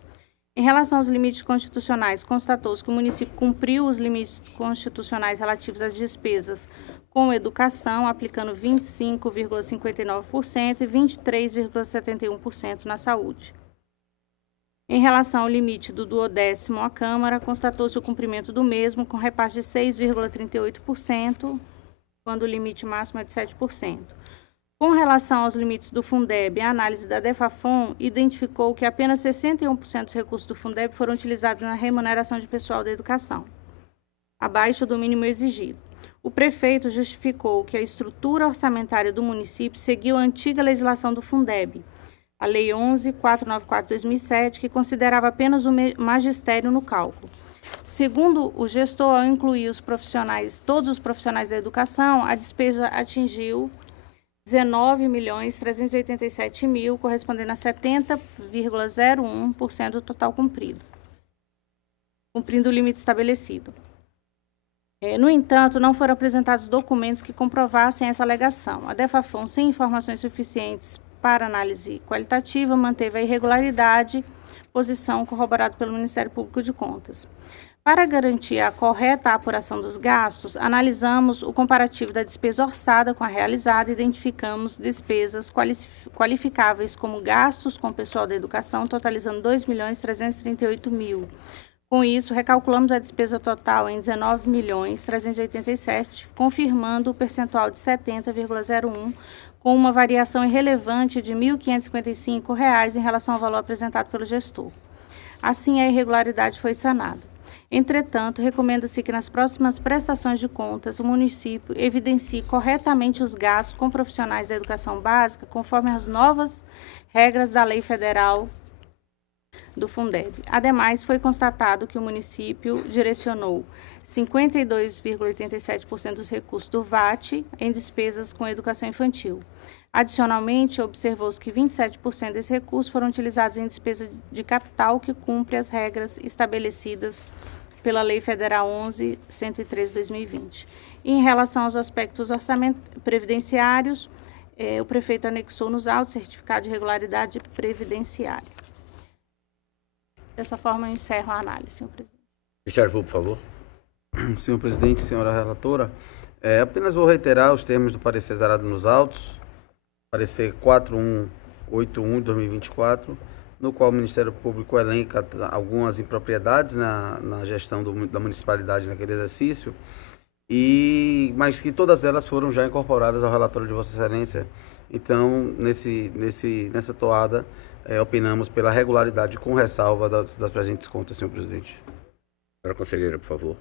Em relação aos limites constitucionais, constatou-se que o município cumpriu os limites constitucionais relativos às despesas com educação, aplicando 25,59% e 23,71% na saúde. Em relação ao limite do 12º à Câmara, constatou-se o cumprimento do mesmo, com repasse de 6,38%, quando o limite máximo é de 7%. Com relação aos limites do Fundeb, a análise da DEFAFON identificou que apenas 61% dos recursos do Fundeb foram utilizados na remuneração de pessoal da educação, abaixo do mínimo exigido. O prefeito justificou que a estrutura orçamentária do município seguiu a antiga legislação do Fundeb, a Lei 11.494/2007, que considerava apenas o magistério no cálculo. Segundo o gestor, ao incluir todos os profissionais da educação, a despesa atingiu 19.387.000, correspondendo a 70,01% do total cumprido, cumprindo o limite estabelecido. No entanto, não foram apresentados documentos que comprovassem essa alegação. A DEFAFON, sem informações suficientes para análise qualitativa, manteve a irregularidade, posição corroborada pelo Ministério Público de Contas. Para garantir a correta apuração dos gastos, analisamos o comparativo da despesa orçada com a realizada e identificamos despesas qualificáveis como gastos com o pessoal da educação, totalizando 2.338.000. Com isso, recalculamos a despesa total em 19.387.000, confirmando o percentual de 70,01%, com uma variação irrelevante de R$ 1.555 em relação ao valor apresentado pelo gestor. Assim, a irregularidade foi sanada. Entretanto, recomenda-se que nas próximas prestações de contas o município evidencie corretamente os gastos com profissionais da educação básica, conforme as novas regras da Lei Federal do Fundeb. Ademais, foi constatado que o município direcionou 52,87% dos recursos do VAT em despesas com educação infantil. Adicionalmente, observou-se que 27% desses recursos foram utilizados em despesa de capital que cumpre as regras estabelecidas pela Lei Federal 11.103/2020. Em relação aos aspectos previdenciários, o prefeito anexou nos autos certificado de regularidade previdenciária. Dessa forma, eu encerro a análise, senhor presidente. Ministério Público, por favor. Senhor presidente, senhora relatora, apenas vou reiterar os termos do parecer zarado nos autos, parecer 4181 de 2024, no qual o Ministério Público elenca algumas impropriedades na gestão da municipalidade naquele exercício, mas que todas elas foram já incorporadas ao relatório de Vossa Excelência. Então, nessa toada, opinamos pela regularidade com ressalva das presentes contas, senhor presidente. Senhora conselheira, por favor.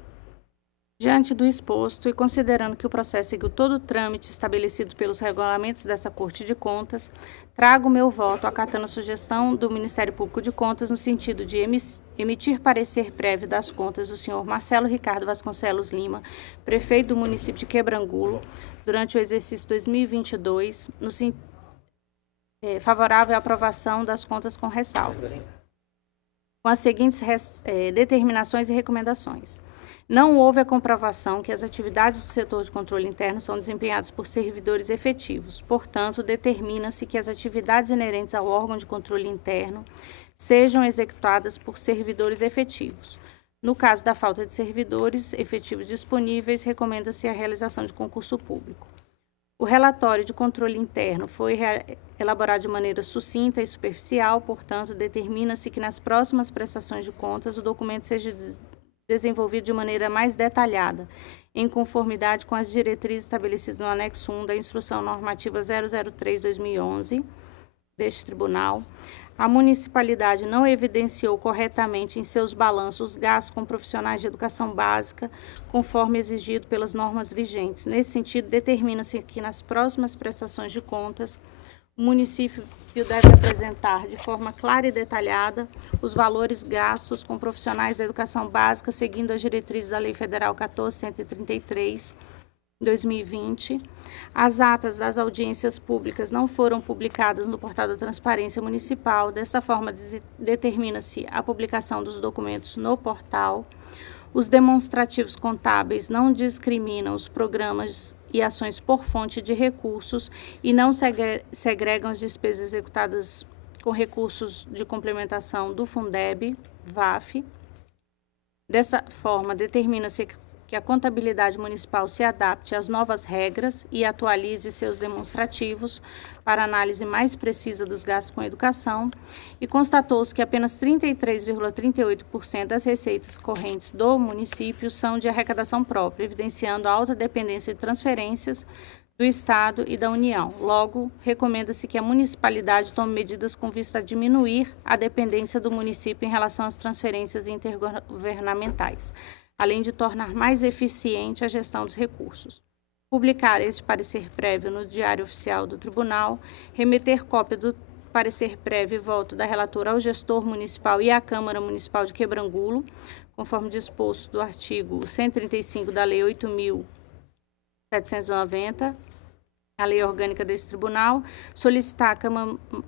Diante do exposto e considerando que o processo seguiu todo o trâmite estabelecido pelos regulamentos dessa Corte de Contas, trago o meu voto acatando a sugestão do Ministério Público de Contas no sentido de emitir parecer prévio das contas do senhor Marcelo Ricardo Vasconcelos Lima, prefeito do município de Quebrangulo, durante o exercício 2022, favorável à aprovação das contas com ressalvas, com as seguintes determinações e recomendações. Não houve a comprovação que as atividades do setor de controle interno são desempenhadas por servidores efetivos. Portanto, determina-se que as atividades inerentes ao órgão de controle interno sejam executadas por servidores efetivos. No caso da falta de servidores efetivos disponíveis, recomenda-se a realização de concurso público. O relatório de controle interno foi elaborado de maneira sucinta e superficial, portanto, determina-se que nas próximas prestações de contas o documento seja desenvolvido de maneira mais detalhada, em conformidade com as diretrizes estabelecidas no anexo 1 da Instrução Normativa 003/2011 deste Tribunal. A municipalidade não evidenciou corretamente em seus balanços gastos com profissionais de educação básica, conforme exigido pelas normas vigentes. Nesse sentido, determina-se que nas próximas prestações de contas, o município deve apresentar de forma clara e detalhada os valores gastos com profissionais da educação básica, seguindo as diretrizes da Lei Federal 14.133, 2020. As atas das audiências públicas não foram publicadas no portal da Transparência Municipal. Desta forma, determina-se a publicação dos documentos no portal. Os demonstrativos contábeis não discriminam os programas e ações por fonte de recursos e não segregam as despesas executadas com recursos de complementação do Fundeb, VAF. Dessa forma, determina-se que a contabilidade municipal se adapte às novas regras e atualize seus demonstrativos para análise mais precisa dos gastos com educação, e constatou-se que apenas 33,38% das receitas correntes do município são de arrecadação própria, evidenciando a alta dependência de transferências do Estado e da União. Logo, recomenda-se que a municipalidade tome medidas com vista a diminuir a dependência do município em relação às transferências intergovernamentais, além de tornar mais eficiente a gestão dos recursos. Publicar este parecer prévio no Diário Oficial do Tribunal, remeter cópia do parecer prévio e voto da relatora ao gestor municipal e à Câmara Municipal de Quebrangulo, conforme disposto do artigo 135 da Lei 8.790, a lei orgânica deste tribunal, solicitar à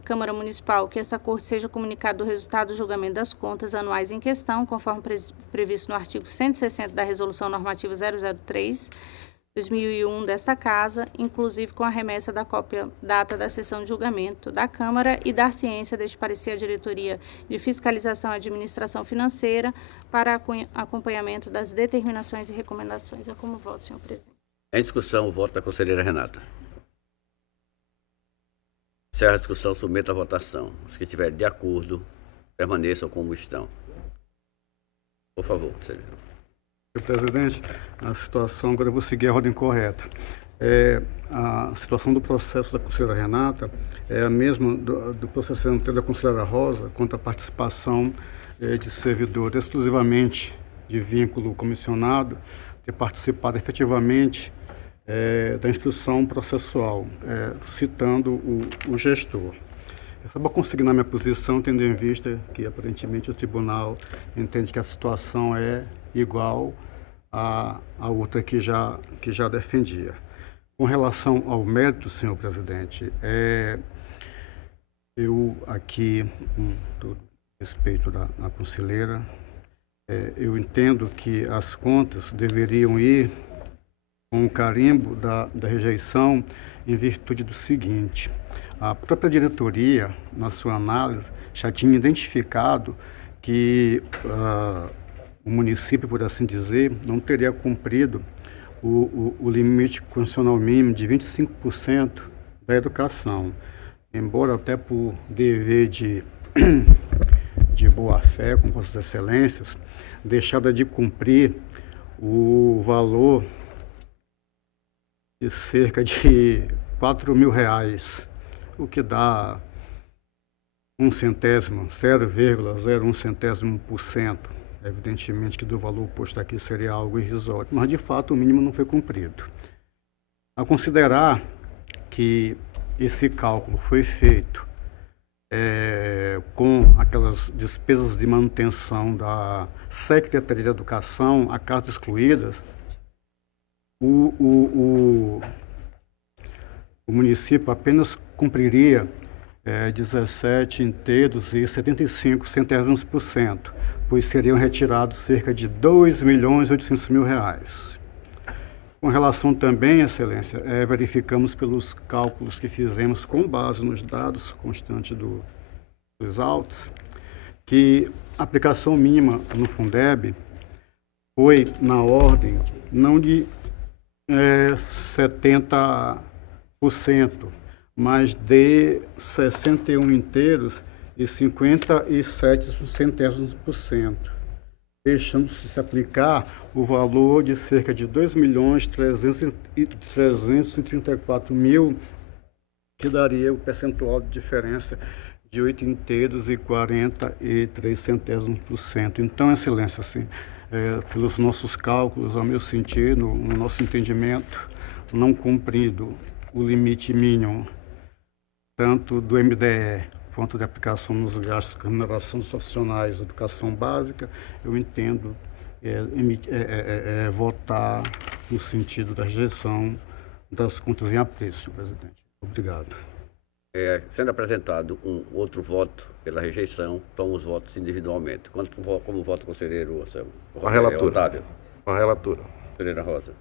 Câmara Municipal que essa Corte seja comunicado o resultado do julgamento das contas anuais em questão, conforme previsto no artigo 160 da Resolução Normativa 003/2001 desta Casa, inclusive com a remessa da cópia data da sessão de julgamento da Câmara, e dar ciência deste parecer à Diretoria de Fiscalização e Administração Financeira para acompanhamento das determinações e recomendações. É como voto, senhor presidente. Em discussão, o voto da conselheira Renata. Encerra a discussão, submeto à votação. Os que estiverem de acordo, permaneçam como estão. Por favor, conselheiro. Senhor presidente, a situação, agora eu vou seguir a ordem correta. A situação do processo da conselheira Renata é a mesma do processo anterior da conselheira Rosa, quanto à participação de servidor exclusivamente de vínculo comissionado, ter participado efetivamente da instrução processual, citando o gestor. Eu só vou consignar minha posição, tendo em vista que, aparentemente, o tribunal entende que a situação é igual à outra que já defendia. Com relação ao mérito, senhor presidente, eu aqui, com todo respeito da conselheira, eu entendo que as contas deveriam ir com o carimbo da rejeição em virtude do seguinte: a própria diretoria, na sua análise, já tinha identificado que o município, por assim dizer, não teria cumprido o limite constitucional mínimo de 25% da educação. Embora até por dever de boa-fé, com Vossas Excelências, deixada de cumprir o valor de cerca de R$4.000, o que dá 0,01%. Evidentemente que do valor posto aqui seria algo irrisório, mas de fato o mínimo não foi cumprido. A considerar que esse cálculo foi feito com aquelas despesas de manutenção da Secretaria de Educação, a casas excluídas, o município apenas cumpriria 17,75 pois seriam retirados cerca de R$2.800.000. Com relação também, Excelência, verificamos pelos cálculos que fizemos com base nos dados constantes dos autos, que a aplicação mínima no Fundeb foi na ordem não de 70%, mas de 61,57%, deixando-se se aplicar o valor de cerca de R$2.334.000, que daria o percentual de diferença de 8,43%. Então, Excelência, assim, pelos nossos cálculos, ao meu sentir, no nosso entendimento, não cumprido o limite mínimo, tanto do MDE quanto de aplicação nos gastos de remuneração dos profissionais de educação básica, eu entendo votar no sentido da rejeição das contas em apreço, senhor presidente. Obrigado. Sendo apresentado um outro voto pela rejeição, tomo os votos individualmente. Como vota o conselheiro Anselmo? Com a relatora. Otávio. Com a relatora. Conselheira Rosa.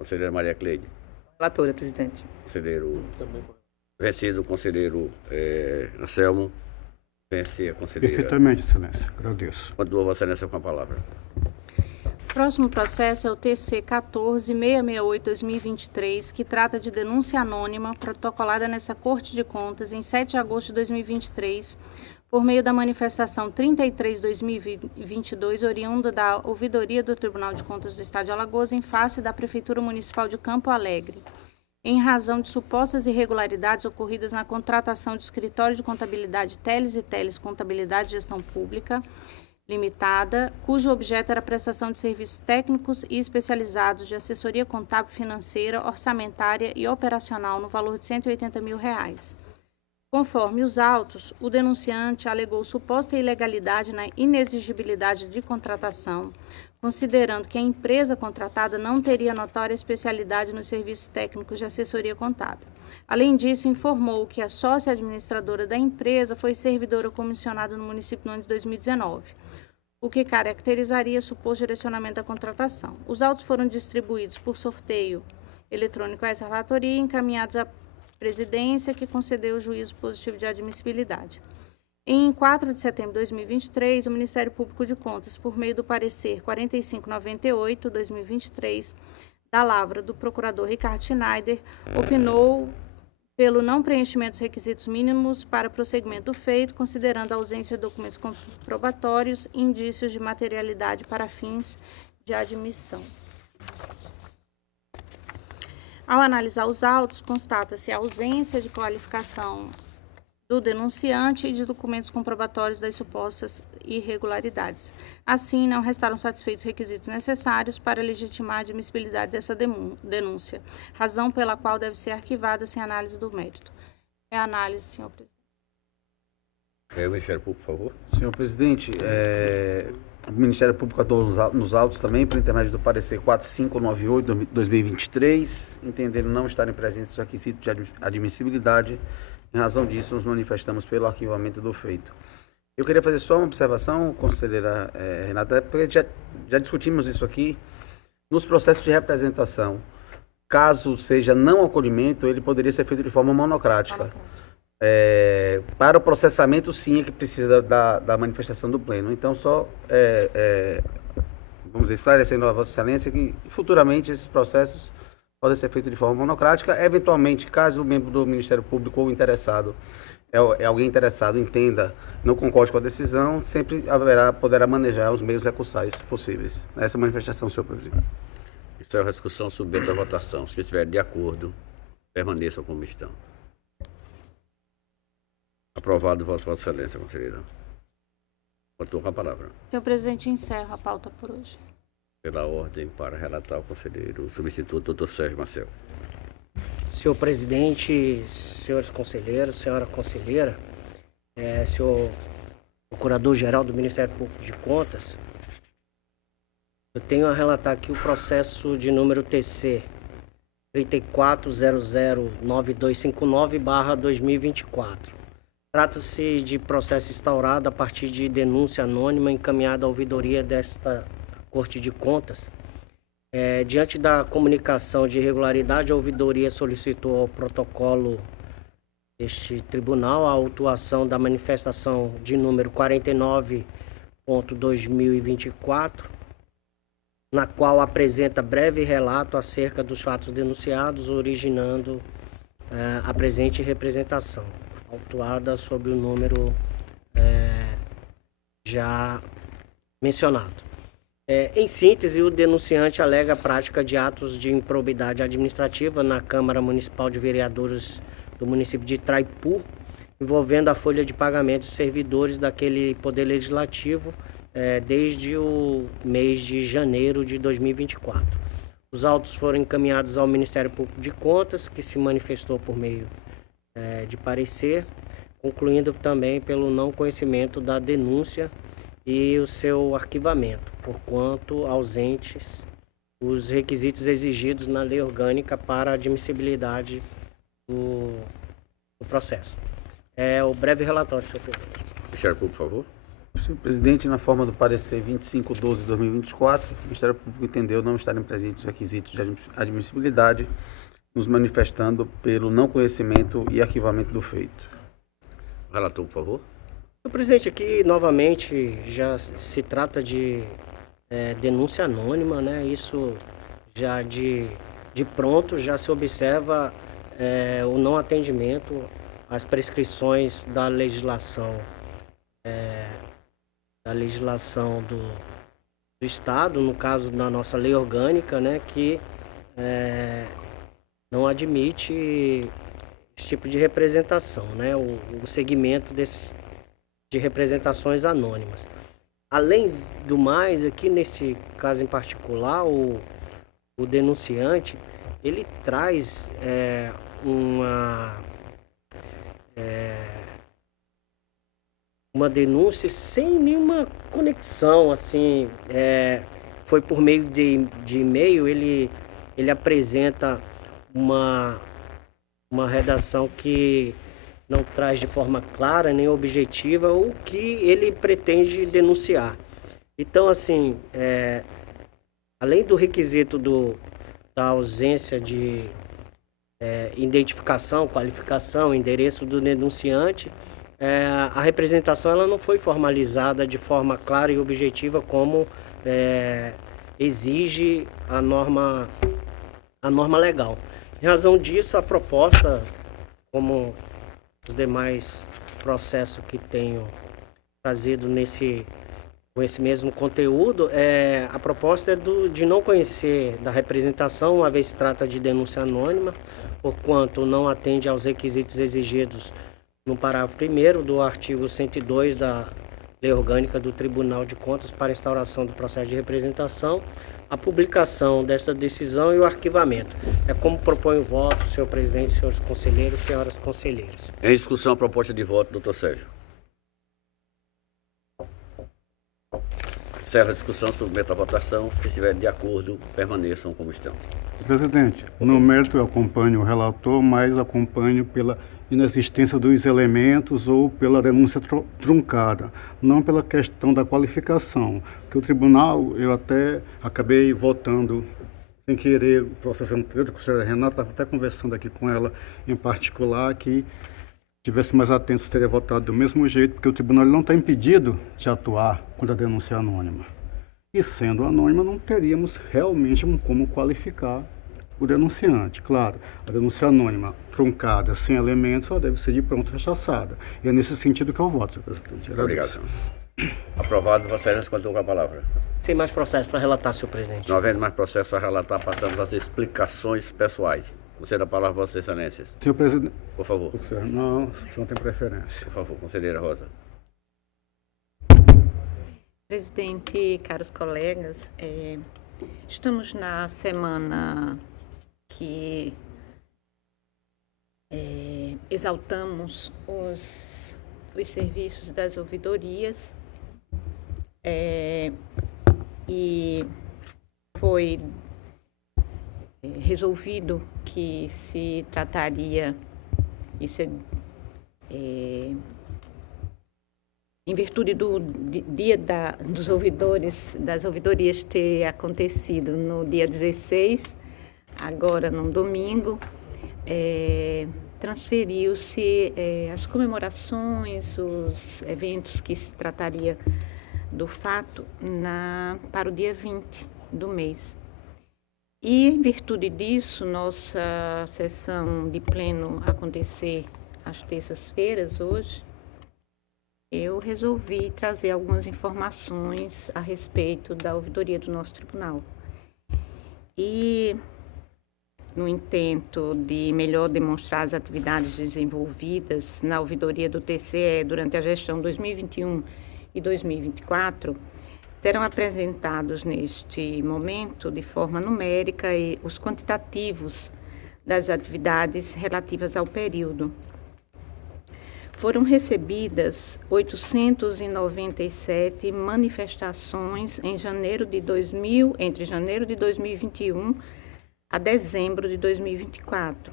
Conselheira Maria Cleide. Relatora, presidente. Conselheiro... Vencido o conselheiro Anselmo. Vence a conselheira... Perfeitamente, Excelência. Agradeço. Continua Vossa Excelência com a palavra. Próximo processo é o TC 14.668/2023, que trata de denúncia anônima protocolada nesta Corte de Contas em 7 de agosto de 2023, por meio da manifestação 33/2022, oriunda da ouvidoria do Tribunal de Contas do Estado de Alagoas em face da Prefeitura Municipal de Campo Alegre, em razão de supostas irregularidades ocorridas na contratação de escritório de contabilidade Teles e Teles Contabilidade e Gestão Pública Limitada, cujo objeto era a prestação de serviços técnicos e especializados de assessoria contábil, financeira, orçamentária e operacional no valor de R$180.000. Conforme os autos, o denunciante alegou suposta ilegalidade na inexigibilidade de contratação, considerando que a empresa contratada não teria notória especialidade nos serviços técnicos de assessoria contábil. Além disso, informou que a sócia administradora da empresa foi servidora comissionada no município no ano de 2019, o que caracterizaria suposto direcionamento da contratação. Os autos foram distribuídos por sorteio eletrônico a essa relatoria e encaminhados à presidência, que concedeu o juízo positivo de admissibilidade. Em 4 de setembro de 2023, o Ministério Público de Contas, por meio do parecer 4598/2023, da lavra do procurador Ricardo Schneider, opinou pelo não preenchimento dos requisitos mínimos para prosseguimento do feito, considerando a ausência de documentos comprobatórios e indícios de materialidade para fins de admissão. Ao analisar os autos, constata-se a ausência de qualificação do denunciante e de documentos comprobatórios das supostas irregularidades. Assim, não restaram satisfeitos os requisitos necessários para legitimar a admissibilidade dessa denúncia, razão pela qual deve ser arquivada sem análise do mérito. É a análise, senhor presidente. O Ministério Público, por favor. Senhor presidente, o Ministério Público atuou nos autos também, por intermédio do parecer 4598/2023, entendendo não estarem presentes os requisitos de admissibilidade. Em razão disso, nos manifestamos pelo arquivamento do feito. Eu queria fazer só uma observação, conselheira Renata, porque já discutimos isso aqui. Nos processos de representação, caso seja não acolhimento, ele poderia ser feito de forma monocrática. para o processamento, sim, é que precisa da manifestação do pleno. Então, só, vamos dizer, esclarecendo a Vossa Excelência que futuramente esses processos podem ser feitos de forma monocrática. Eventualmente, caso o membro do Ministério Público ou interessado, alguém interessado, entenda, não concorde com a decisão, sempre poderá manejar os meios recursais possíveis. Essa manifestação, senhor presidente. Isso é uma discussão submeta à votação. Se estiver de acordo, permaneçam como estão. Aprovado, Vossa Excelência, conselheira. Contou com a palavra. Senhor presidente, encerro a pauta por hoje. Pela ordem, para relatar o conselheiro, o substituto, doutor Sérgio Marcel. Senhor presidente, senhores conselheiros, senhora conselheira, senhor procurador-geral do Ministério Público de Contas, eu tenho a relatar aqui o processo de número TC 34009259/2024. Trata-se de processo instaurado a partir de denúncia anônima encaminhada à ouvidoria desta Corte de Contas. Diante da comunicação de irregularidade, a ouvidoria solicitou ao protocolo deste tribunal a autuação da manifestação de número 49.2024, na qual apresenta breve relato acerca dos fatos denunciados, originando a presente representação, autuada sob o número já mencionado. Em síntese, o denunciante alega a prática de atos de improbidade administrativa na Câmara Municipal de Vereadores do município de Traipu, envolvendo a folha de pagamento de servidores daquele Poder Legislativo desde o mês de janeiro de 2024. Os autos foram encaminhados ao Ministério Público de Contas, que se manifestou por meio de parecer, concluindo também pelo não conhecimento da denúncia e o seu arquivamento, porquanto ausentes os requisitos exigidos na lei orgânica para a admissibilidade do processo. O breve relatório, senhor presidente. Ministério Público, por favor. Senhor presidente, na forma do parecer 25/12/2024, o Ministério Público entendeu não estarem presentes os requisitos de admissibilidade, nos manifestando pelo não conhecimento e arquivamento do feito. Relator, por favor. Senhor presidente, aqui novamente já se trata de denúncia anônima, né? Isso já de pronto já se observa o não atendimento às prescrições da legislação do Estado, no caso da nossa lei orgânica, né? Que não admite esse tipo de representação, né? O segmento de representações anônimas. Além do mais, aqui nesse caso em particular, o denunciante, ele traz uma denúncia sem nenhuma conexão, assim, foi por meio de e-mail, ele apresenta uma redação que não traz de forma clara nem objetiva o que ele pretende denunciar. Então, assim, além do requisito da ausência de identificação, qualificação, endereço do denunciante, a representação ela não foi formalizada de forma clara e objetiva como exige a norma legal. Em razão disso, a proposta, como os demais processos que tenho trazido com esse mesmo conteúdo, a proposta é de não conhecer da representação, uma vez se trata de denúncia anônima, porquanto não atende aos requisitos exigidos no parágrafo 1º do artigo 102 da Lei Orgânica do Tribunal de Contas para instauração do processo de representação, a publicação desta decisão e o arquivamento. É como propõe o voto, senhor presidente, senhores conselheiros, senhoras conselheiras. Em discussão, a proposta de voto, doutor Sérgio. Encerra a discussão, submeta à votação. Se estiverem de acordo, permaneçam como estão. Presidente, no mérito eu acompanho o relator, mas acompanho pela inexistência dos elementos ou pela denúncia truncada, não pela questão da qualificação, que o tribunal, eu até acabei votando sem querer o processo anterior, a conselheira Renata estava até conversando aqui com ela em particular, que tivesse mais atento, teria votado do mesmo jeito, porque o tribunal não está impedido de atuar quando a denúncia é anônima. E sendo anônima, não teríamos realmente como qualificar o denunciante. Claro, a denúncia anônima, truncada, sem elementos, ela deve ser de pronto rechaçada. E é nesse sentido que eu voto, senhor presidente. Obrigado, senhor. Aprovado, Vossa Excelência, contou com a palavra. Sem mais processo para relatar, senhor presidente. Não havendo mais processo a relatar, passamos às explicações pessoais. Você dá a palavra, Vossa Excelência. Senhor presidente. Por favor. Não, o senhor tem preferência. Por favor, conselheira Rosa. Presidente, caros colegas, estamos na semana que exaltamos os serviços das ouvidorias e foi resolvido que se trataria, em virtude do dia dos ouvidores, das ouvidorias ter acontecido no dia 16, agora num domingo, transferiu-se as comemorações, os eventos que se trataria do fato para o dia 20 do mês. E, em virtude disso, nossa sessão de pleno acontecer às terças-feiras, hoje, eu resolvi trazer algumas informações a respeito da ouvidoria do nosso tribunal. E, no intento de melhor demonstrar as atividades desenvolvidas na ouvidoria do TCE durante a gestão 2021 e 2024, serão apresentados neste momento, de forma numérica, os quantitativos das atividades relativas ao período. Foram recebidas 897 manifestações entre janeiro de 2021 a dezembro de 2024,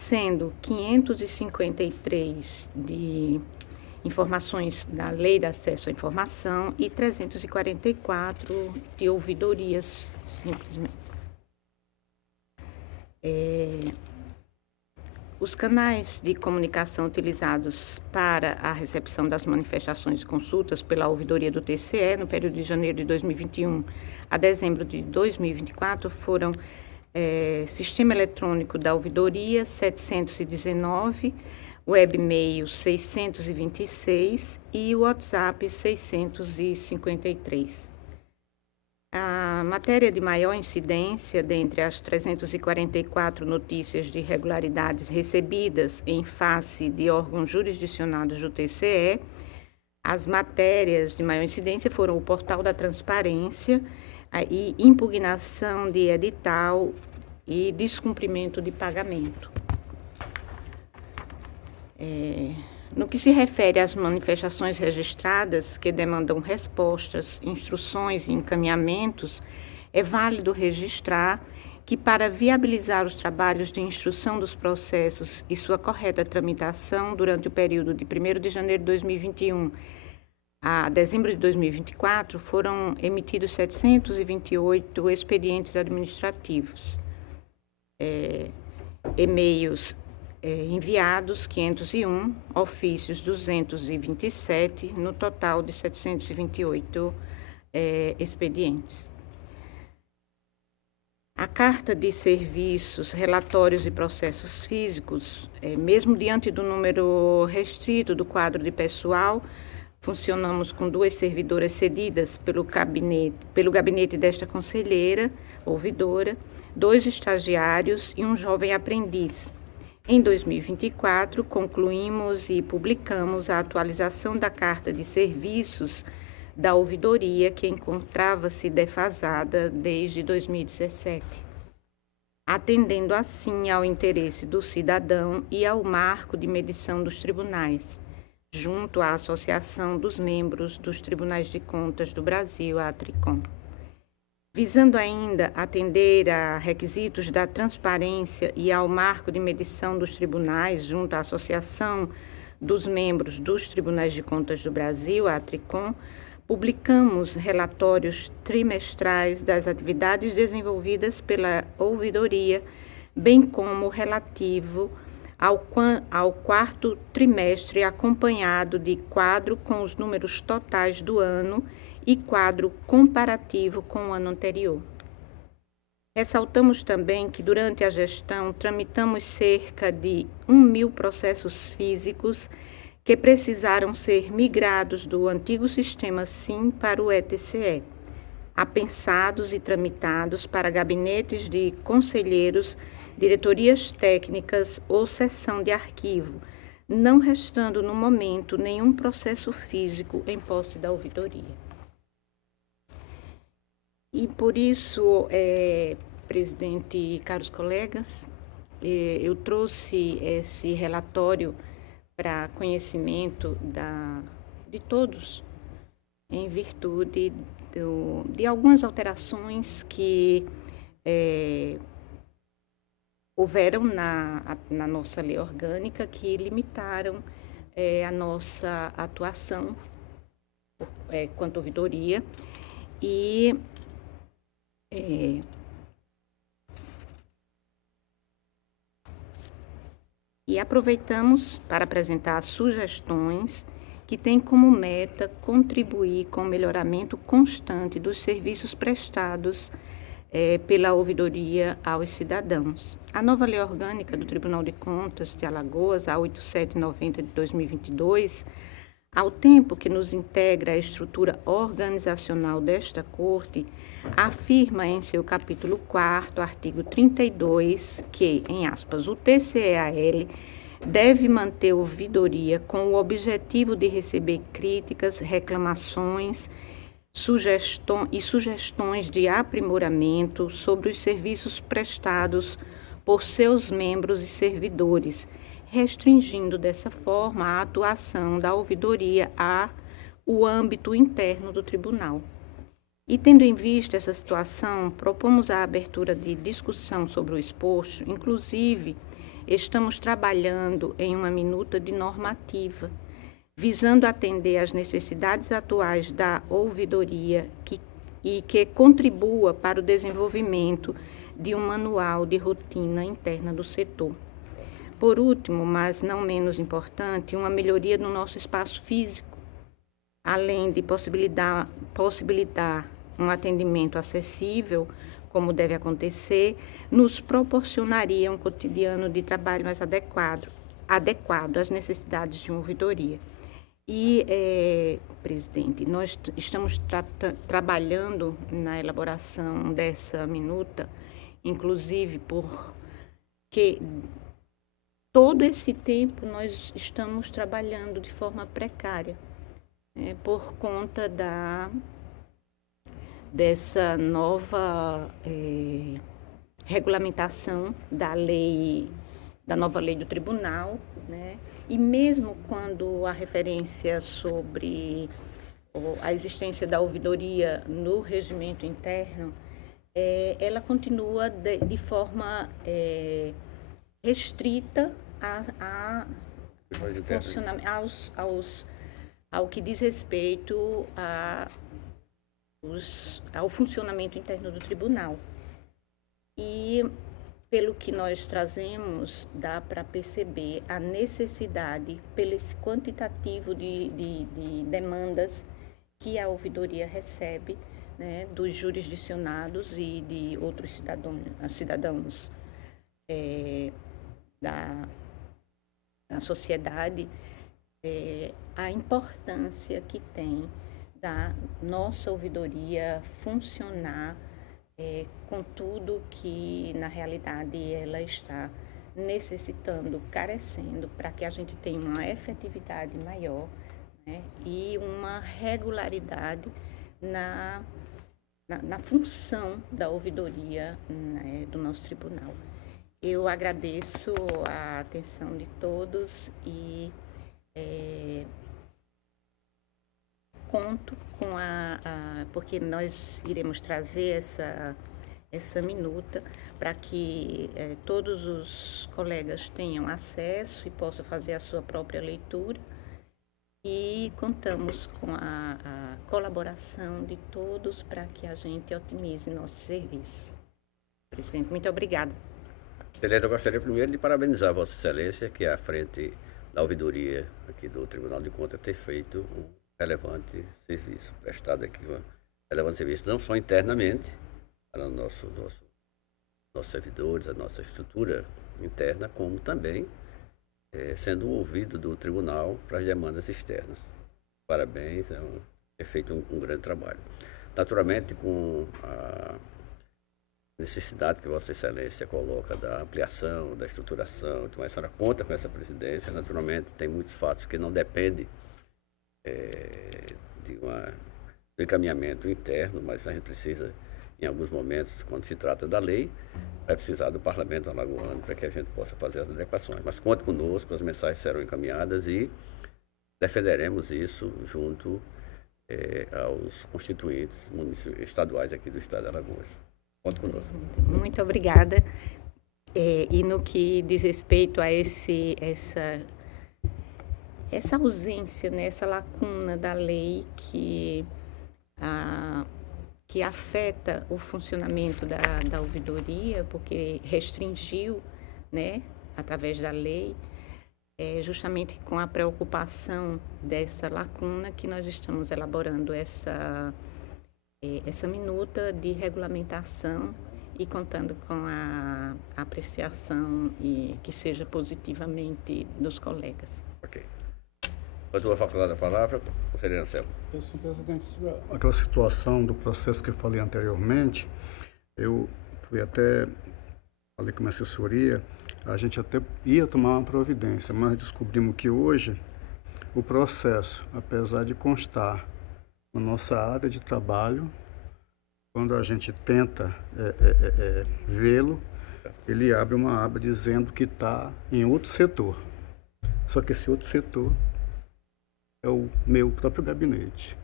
sendo 553 de informações da Lei de Acesso à Informação e 344 de ouvidorias, simplesmente. Os canais de comunicação utilizados para a recepção das manifestações e consultas pela ouvidoria do TCE no período de janeiro de 2021 a dezembro de 2024 foram Sistema Eletrônico da Ouvidoria 719, Webmail 626 e o WhatsApp 653. A matéria de maior incidência dentre as 344 notícias de irregularidades recebidas em face de órgãos jurisdicionados do TCE, as matérias de maior incidência foram o Portal da Transparência e impugnação de edital e descumprimento de pagamento. No que se refere às manifestações registradas que demandam respostas, instruções e encaminhamentos, é válido registrar que, para viabilizar os trabalhos de instrução dos processos e sua correta tramitação durante o período de 1º de janeiro de 2021 a dezembro de 2024, foram emitidos 728 expedientes administrativos, e-mails enviados 501, ofícios 227, no total de 728 expedientes. A carta de serviços, relatórios e processos físicos, mesmo diante do número restrito do quadro de pessoal, funcionamos com 2 servidoras cedidas pelo gabinete desta conselheira, ouvidora, 2 estagiários e um jovem aprendiz. Em 2024, concluímos e publicamos a atualização da Carta de Serviços da Ouvidoria, que encontrava-se defasada desde 2017, atendendo assim ao interesse do cidadão e ao marco de medição dos tribunais, junto à Associação dos Membros dos Tribunais de Contas do Brasil, a ATRICOM. Visando ainda atender a requisitos da transparência e ao marco de medição dos tribunais junto à Associação dos Membros dos Tribunais de Contas do Brasil, a ATRICOM, publicamos relatórios trimestrais das atividades desenvolvidas pela ouvidoria, bem como relativo ao quarto trimestre, acompanhado de quadro com os números totais do ano e quadro comparativo com o ano anterior. Ressaltamos também que, durante a gestão, tramitamos cerca de 1.000 processos físicos que precisaram ser migrados do antigo sistema SIM para o ETCE, apensados e tramitados para gabinetes de conselheiros, diretorias técnicas ou seção de arquivo, não restando no momento nenhum processo físico em posse da ouvidoria. E por isso, presidente e caros colegas, eu trouxe esse relatório para conhecimento de todos, em virtude de algumas alterações que houveram na nossa lei orgânica que limitaram a nossa atuação quanto à ouvidoria e aproveitamos para apresentar sugestões que têm como meta contribuir com o melhoramento constante dos serviços prestados pela ouvidoria aos cidadãos. A nova lei orgânica do Tribunal de Contas de Alagoas, a 8790 de 2022, ao tempo que nos integra a estrutura organizacional desta Corte, afirma em seu capítulo 4º, artigo 32, que, em aspas, o TCEAL deve manter ouvidoria com o objetivo de receber críticas, reclamações e sugestões de aprimoramento sobre os serviços prestados por seus membros e servidores, restringindo dessa forma a atuação da ouvidoria ao âmbito interno do tribunal. E, tendo em vista essa situação, propomos a abertura de discussão sobre o exposto. Inclusive, estamos trabalhando em uma minuta de normativa, visando atender às necessidades atuais da ouvidoria e que contribua para o desenvolvimento de um manual de rotina interna do setor. Por último, mas não menos importante, uma melhoria no nosso espaço físico, além de possibilitar um atendimento acessível, como deve acontecer, nos proporcionaria um cotidiano de trabalho mais adequado às necessidades de uma ouvidoria. E, presidente, nós estamos trabalhando na elaboração dessa minuta, inclusive porque todo esse tempo nós estamos trabalhando de forma precária, por conta dessa nova regulamentação da nova lei do tribunal, né? E mesmo quando a referência sobre a existência da ouvidoria no regimento interno, ela continua de forma restrita ao que diz respeito ao funcionamento interno do tribunal. E, pelo que nós trazemos, dá para perceber a necessidade, pelo esse quantitativo de demandas que a ouvidoria recebe, né, dos jurisdicionados e de outros cidadãos da sociedade, a importância que tem da nossa ouvidoria funcionar com tudo que, na realidade, ela está necessitando, carecendo, para que a gente tenha uma efetividade maior, né, e uma regularidade na função da ouvidoria, né, do nosso tribunal. Eu agradeço a atenção de todos e conto com porque nós iremos trazer essa minuta para que todos os colegas tenham acesso e possam fazer a sua própria leitura, e contamos com a colaboração de todos para que a gente otimize nosso serviço. Presidente, muito obrigada. Excelente, eu gostaria primeiro de parabenizar Vossa Excelência, que à frente da ouvidoria aqui do Tribunal de Contas ter feito um relevante serviço, prestado aqui um relevante serviço, não só internamente, para os nossos servidores, a nossa estrutura interna, como também sendo ouvido do tribunal para as demandas externas. Parabéns, é feito um grande trabalho. Naturalmente, com a necessidade que Vossa Excelência coloca da ampliação, da estruturação, então a senhora conta com essa presidência. Naturalmente, tem muitos fatos que não dependem do encaminhamento interno, mas a gente precisa, em alguns momentos, quando se trata da lei, vai precisar do Parlamento alagoano para que a gente possa fazer as adequações. Mas conte conosco, as mensagens serão encaminhadas e defenderemos isso junto aos constituintes estaduais aqui do estado de Alagoas. Conte conosco. Muito obrigada. E no que diz respeito a essa ausência, né, essa lacuna da lei que afeta o funcionamento da ouvidoria, porque restringiu, né, através da lei, justamente com a preocupação dessa lacuna que nós estamos elaborando essa minuta de regulamentação e contando com a apreciação e que seja positivamente dos colegas. Ok. Continua a faculdade da palavra, conselheiro Anselmo. Senhor presidente, aquela situação do processo que eu falei anteriormente, eu falei com a minha assessoria, a gente até ia tomar uma providência, mas descobrimos que hoje o processo, apesar de constar na nossa área de trabalho, quando a gente tenta vê-lo, ele abre uma aba dizendo que está em outro setor. Só que esse outro setor é o meu próprio gabinete.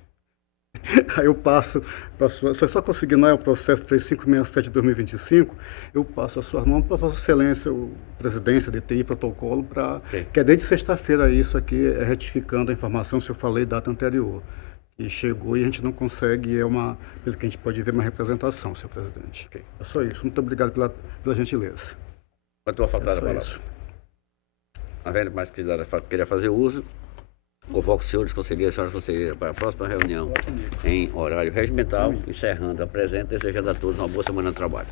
Aí eu passo, se eu só conseguir o processo 3567 de 2025, eu passo a sua mão para Vossa Excelência, o presidência, DTI, protocolo, que é desde sexta-feira isso aqui, retificando a informação, se eu falei data anterior. E chegou e a gente não consegue, pelo que a gente pode ver, uma representação, senhor presidente. Okay. É só isso. Muito obrigado pela gentileza. Continua a faculdade da palavra. Isso. Havendo mais que queria fazer uso, convoco os senhores conselheiros e senhoras conselheiras para a próxima reunião em horário regimental, encerrando a presente, desejando a todos uma boa semana de trabalho.